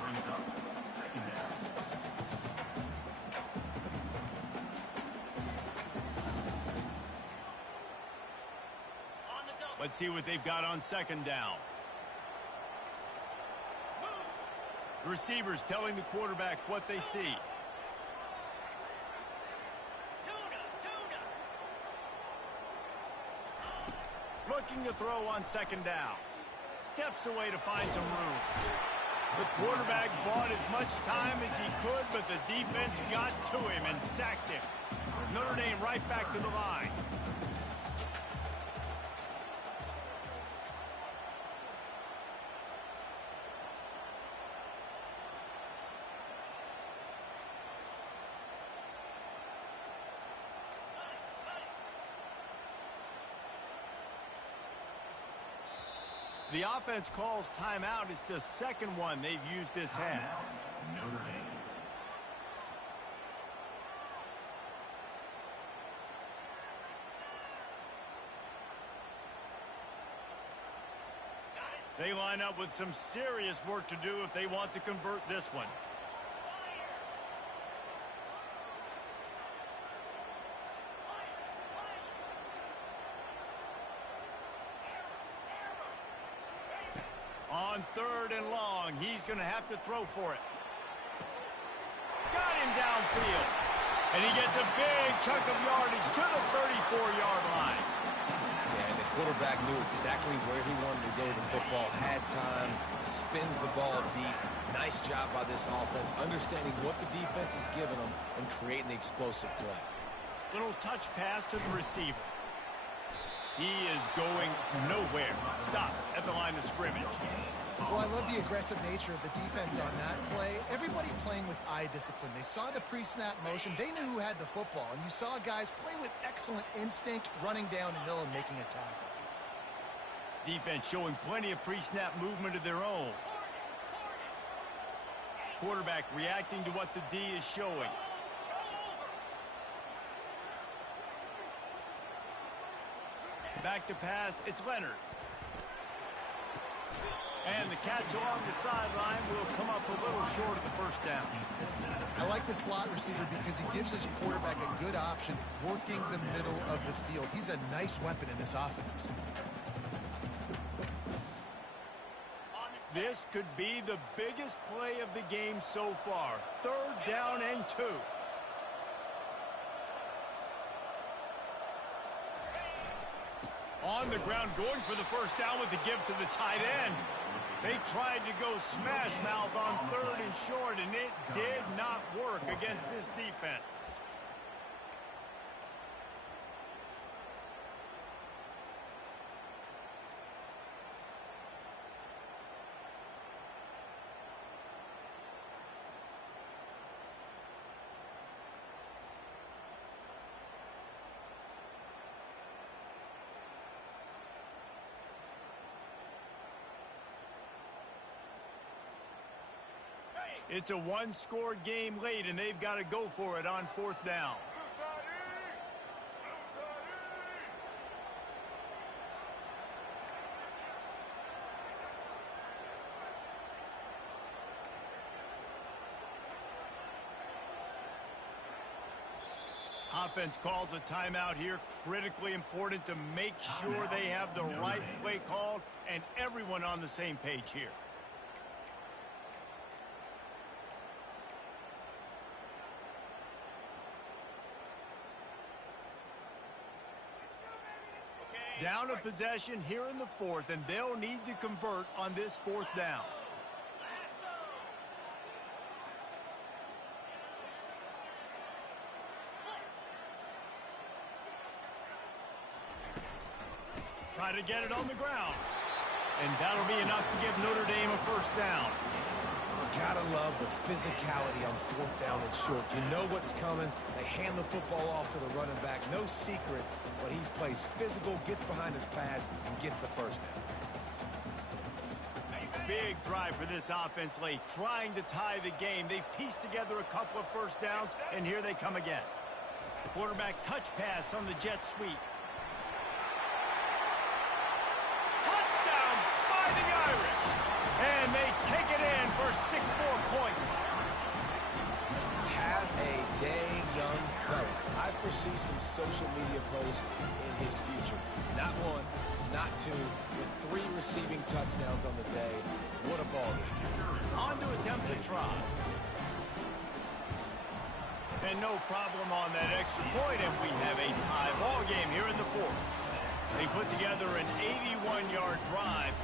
Brings up second down. Let's see what they've got on second down. The receivers telling the quarterback what they see. Looking to throw on second down. Steps away to find some room. The quarterback bought as much time as he could, but the defense got to him and sacked him. Notre Dame right back to the line. The offense calls timeout. It's the second one they've used this half. Timeout, Notre Dame. They line up with some serious work to do if they want to convert this one. On third and long, he's going to have to throw for it. Got him downfield. And he gets a big chunk of yardage to the 34-yard line. Yeah, and the quarterback knew exactly where he wanted to go with the football, had time, spins the ball deep. Nice job by this offense, understanding what the defense is giving them and creating the explosive play. Little touch pass to the receiver. He is going nowhere. Stop at the line of scrimmage. Well, I love the aggressive nature of the defense on that play. Everybody playing with eye discipline. They saw the pre-snap motion. They knew who had the football. And you saw guys play with excellent instinct, running downhill and making a tackle. Defense showing plenty of pre-snap movement of their own. Quarterback reacting to what the D is showing. Back to pass, it's Leonard. And the catch along the sideline will come up a little short of the first down. I like the slot receiver because he gives his quarterback a good option working the middle of the field. He's a nice weapon in this offense. This could be the biggest play of the game so far. Third down and 2. On the ground, going for the first down with the give to the tight end. They tried to go smash mouth on third and short, and it did not work against this defense. It's a one-score game late, and they've got to go for it on fourth down. Offense calls a timeout here. Critically important to make sure they have the right play called and everyone on the same page here. Down a possession here in the fourth, and they'll need to convert on this fourth down. Try to get it on the ground. And that'll be enough to give Notre Dame a first down. Gotta love the physicality on fourth down and short. You know what's coming. They hand the football off to the running back. No secret, but he plays physical, gets behind his pads, and gets the first down. Big drive for this offense late, trying to tie the game. They pieced together a couple of first downs, and here they come again. Quarterback touch pass on the jet sweep. Touchdown, Fighting Irish! And they take it in for 6 more points. Have a day, young fella. I foresee some social media posts in his future. Not one, not two, but 3 receiving touchdowns on the day. What a ball game. On to attempt the try. And no problem on that extra point, and we have a tie ball game here in the fourth. They put together an 81-yard drive,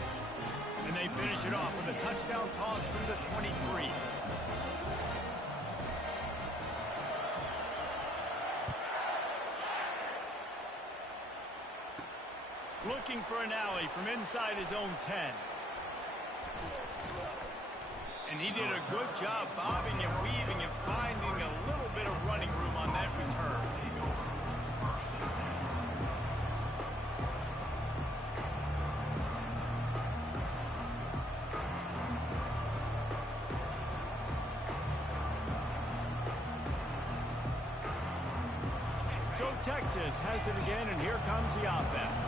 and they finish it off with a touchdown toss from the 23. Looking for an alley from inside his own 10. And he did a good job bobbing and weaving and finding a little bit of running room on that return. So Texas has it again, and here comes the offense.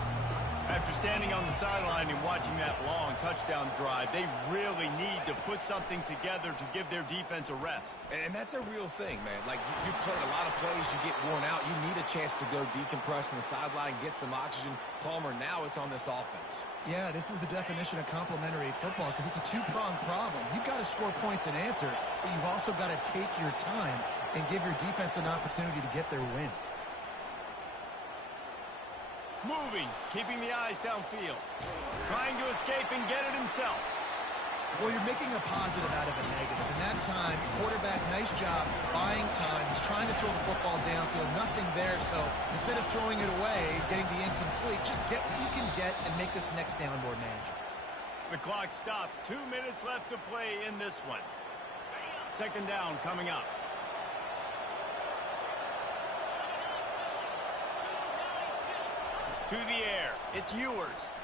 After standing on the sideline and watching that long touchdown drive, they really need to put something together to give their defense a rest. And that's a real thing, man. Like, you play a lot of plays, you get worn out. You need a chance to go decompress on the sideline, get some oxygen. Palmer, now it's on this offense. Yeah, this is the definition of complementary football because it's a two-pronged problem. You've got to score points and answer, but you've also got to take your time and give your defense an opportunity to get their win. Moving, keeping the eyes downfield. Trying to escape and get it himself. Well, you're making a positive out of a negative. In that time, quarterback, nice job, buying time. He's trying to throw the football downfield. Nothing there, so instead of throwing it away, getting the incomplete, just get what you can get and make this next down more manageable. The clock stops. 2 minutes left to play in this one. Second down coming up. To the air. It's Ewers.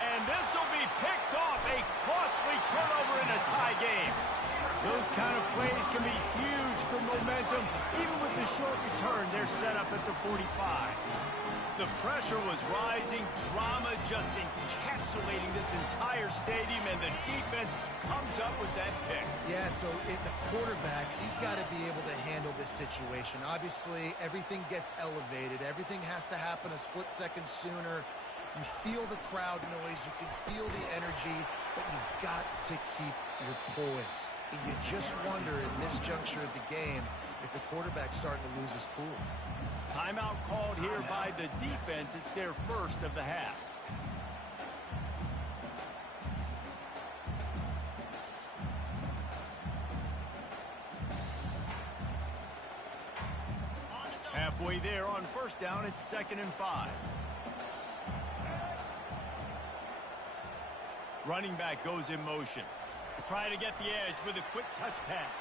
And this will be picked off. A costly turnover in a tie game. Those kind of plays can be huge for momentum. Even with the short return, they're set up at the 45. The pressure was rising. Drama just encapsulating this entire stadium, and the defense comes up with that pick. Yeah, so the quarterback, he's got to be able to handle this situation. Obviously, everything gets elevated. Everything has to happen a split second sooner. You feel the crowd noise. You can feel the energy, but you've got to keep your poise. And you just wonder in this juncture of the game if the quarterback's starting to lose his cool. Timeout called here by the defense. It's their first of the half. Halfway there on first down, it's 2nd and 5. Running back goes in motion. Trying to get the edge with a quick touch pass.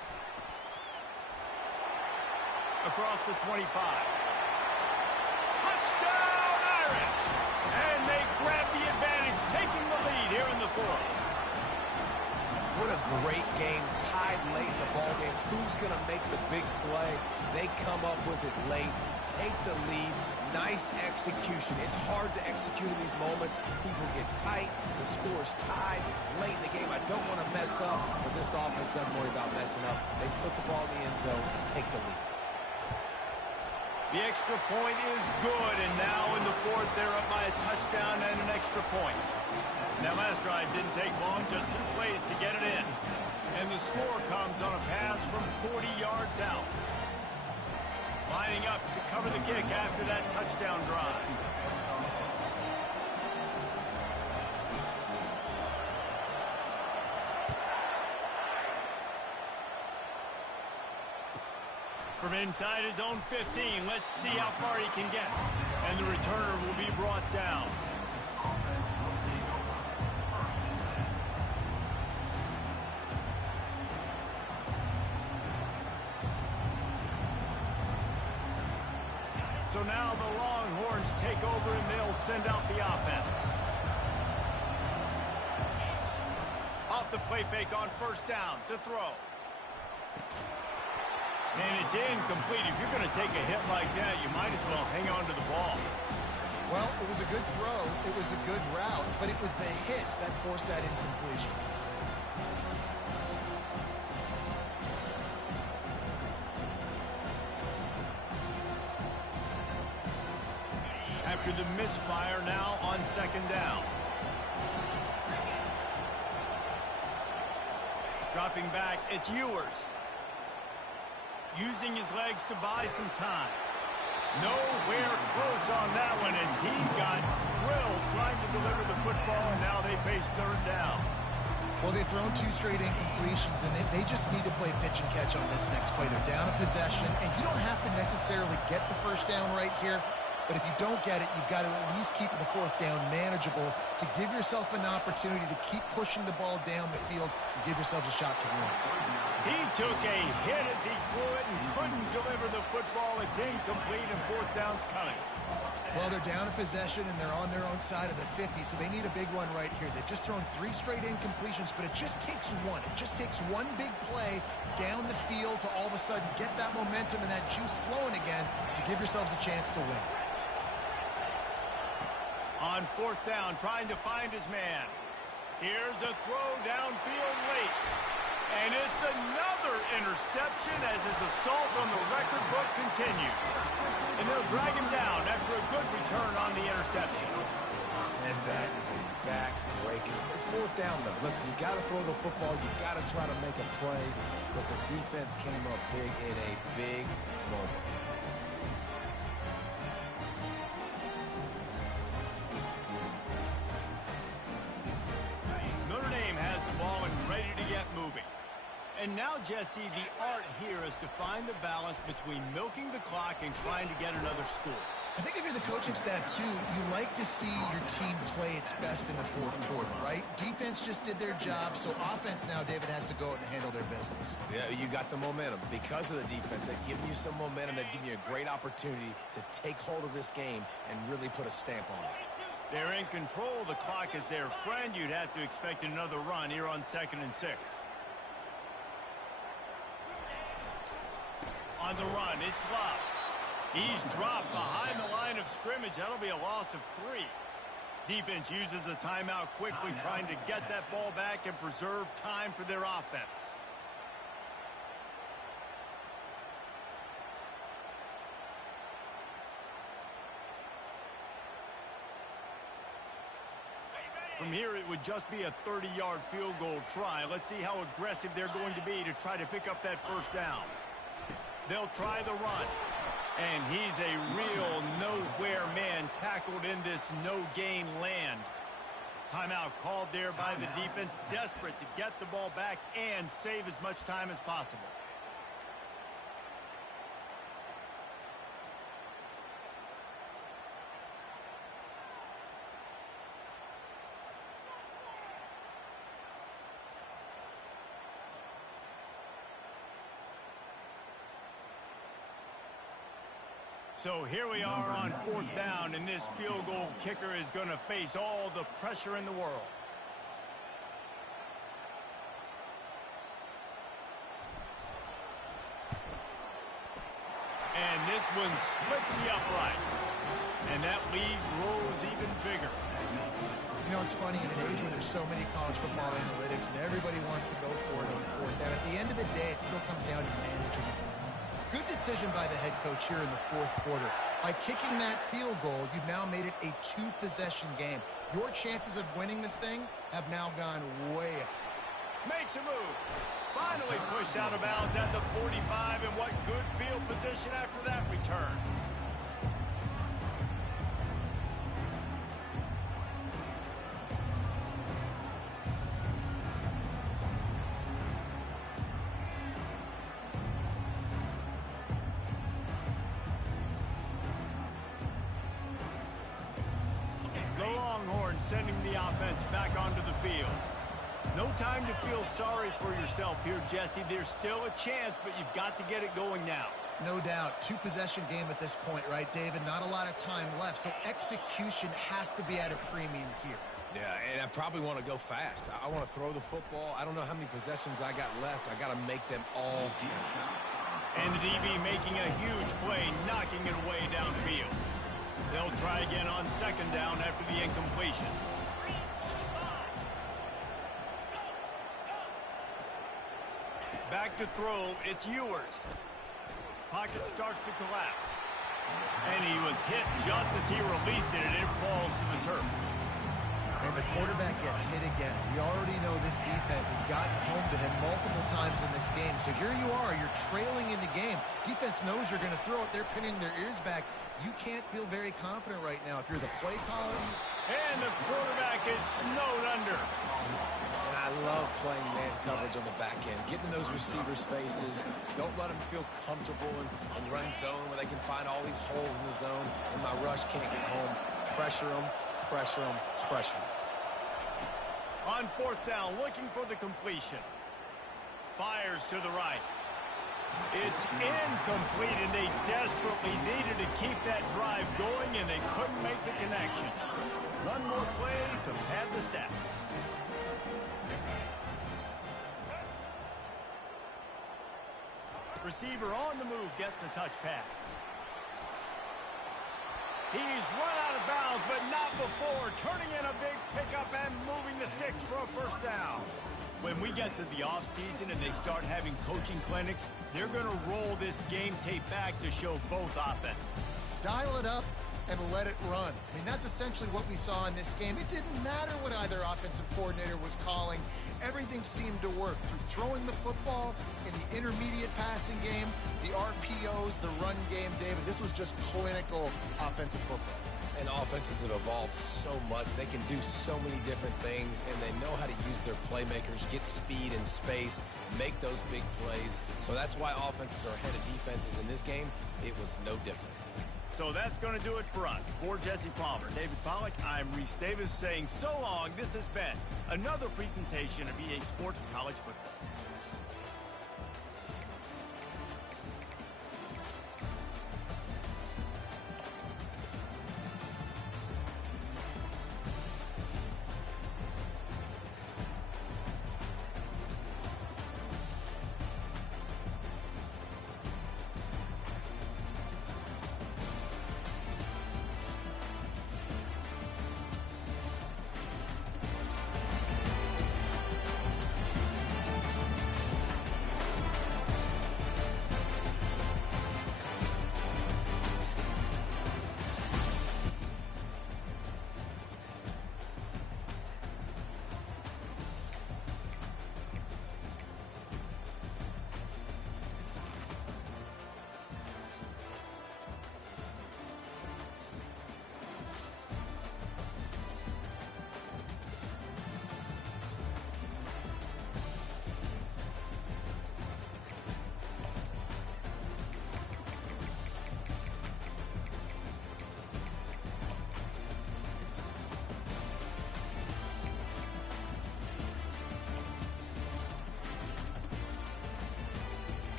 Across the 25. Touchdown, Irish! And they grab the advantage, taking the lead here in the fourth. What a great game, tied late in the ball game. Who's going to make the big play? They come up with it late, take the lead. Nice execution. It's hard to execute in these moments. People get tight. The score's tied late in the game. I don't want to mess up, but this offense doesn't worry about messing up. They put the ball in the end zone and take the lead. The extra point is good, and now in the fourth, they're up by a touchdown and an extra point. That last drive didn't take long, just 2 plays to get it in. And the score comes on a pass from 40 yards out. Lining up to cover the kick after that touchdown drive. From inside his own 15, let's see how far he can get. And the returner will be brought down. So now the Longhorns take over and they'll send out the offense. Off the play fake on first down to throw. And it's incomplete. If you're going to take a hit like that, you might as well hang on to the ball. Well, it was a good throw. It was a good route, but it was the hit that forced that incompletion. After the misfire, now on second down. Dropping back, it's Ewers. Using his legs to buy some time. Nowhere close on that one as he got drilled trying to deliver the football, and now they face third down. Well, they've thrown 2 straight incompletions, and they just need to play pitch and catch on this next play. They're down a possession, and you don't have to necessarily get the first down right here, but if you don't get it, you've got to at least keep the fourth down manageable to give yourself an opportunity to keep pushing the ball down the field and give yourselves a shot to win. He took a hit as he threw it and couldn't deliver the football. It's incomplete, and fourth down's coming. Well, they're down a possession, and they're on their own side of the 50, so they need a big one right here. They've just thrown 3 straight incompletions, but it just takes one. It just takes one big play down the field to all of a sudden get that momentum and that juice flowing again to give yourselves a chance to win. On fourth down, trying to find his man. Here's a throw downfield late. And it's another interception as his assault on the record book continues. And they'll drag him down after a good return on the interception. And that is a back-breaker. It's fourth down, though. Listen, you got to throw the football. You got to try to make a play. But the defense came up big in a big moment. Notre Dame has the ball and ready to get moving. And now, Jesse, the art here is to find the balance between milking the clock and trying to get another score. I think if you're the coaching staff, too, you like to see your team play its best in the fourth quarter, right? Defense just did their job, so offense now, David, has to go out and handle their business. Yeah, you got the momentum. Because of the defense, they've given you some momentum. They've given you a great opportunity to take hold of this game and really put a stamp on it. They're in control. The clock is their friend. You'd have to expect another run here on 2nd and 6. On the run, it's Love. He's dropped behind the line of scrimmage. That'll be a loss of 3. Defense uses a timeout quickly, trying to get that ball back and preserve time for their offense. From here, it would just be a 30-yard field goal try. Let's see how aggressive they're going to be to try to pick up that first down. They'll try the run. And he's a real nowhere man tackled in this no-gain land. Timeout called there by the defense, desperate to get the ball back and save as much time as possible. So here we are on fourth down, and this field goal kicker is going to face all the pressure in the world. And this one splits the uprights. And that lead grows even bigger. You know, it's funny, in an age when there's so many college football analytics and everybody wants to go for it on fourth down, at the end of the day, it still comes down to managing. Good decision by the head coach here in the fourth quarter. By kicking that field goal, you've now made it a two-possession game. Your chances of winning this thing have now gone way up. Makes a move. Finally pushed out of bounds at the 45, and what good field position after that return. The Longhorns sending the offense back onto the field. No time to feel sorry for yourself here, Jesse. There's still a chance, but you've got to get it going now. No doubt. Two-possession game at this point, right, David? Not a lot of time left, so execution has to be at a premium here. Yeah, and I probably want to go fast. I want to throw the football. I don't know how many possessions I got left. I got to make them all count. And the DB making a huge play, knocking it away downfield. They'll try again on second down after the incompletion. Back to throw, it's Ewers. Pocket starts to collapse. And he was hit just as he released it, and it falls to the turf. And the quarterback gets hit again. We already know this defense has gotten home to him multiple times in this game. So here you are, you're trailing in the game. Defense knows you're going to throw it. They're pinning their ears back. You can't feel very confident right now if you're the play caller. And the quarterback is snowed under. And I love playing man coverage on the back end, getting those receivers' faces. Don't let them feel comfortable in run zone where they can find all these holes in the zone and my rush can't get home. Pressure them, pressure them, pressure them. On fourth down, looking for the completion. Fires to the right. It's incomplete, and they desperately needed to keep that drive going, and they couldn't make the connection. One more play to pad the stats. Receiver on the move gets the touch pass. He's run out of bounds, but not before turning in a big pickup and moving the sticks for a first down. When we get to the offseason and they start having coaching clinics, they're going to roll this game tape back to show both offenses. Dial it up and let it run. I mean, that's essentially what we saw in this game. It didn't matter what either offensive coordinator was calling. Everything seemed to work through throwing the football in the intermediate passing game, the RPOs, the run game, David. This was just clinical offensive football. And offenses have evolved so much. They can do so many different things, and they know how to use their playmakers, get speed and space, make those big plays. So that's why offenses are ahead of defenses in this game. It was no different. So that's going to do it for us. For Jesse Palmer, David Pollack, I'm Reese Davis saying so long. This has been another presentation of EA Sports College Football.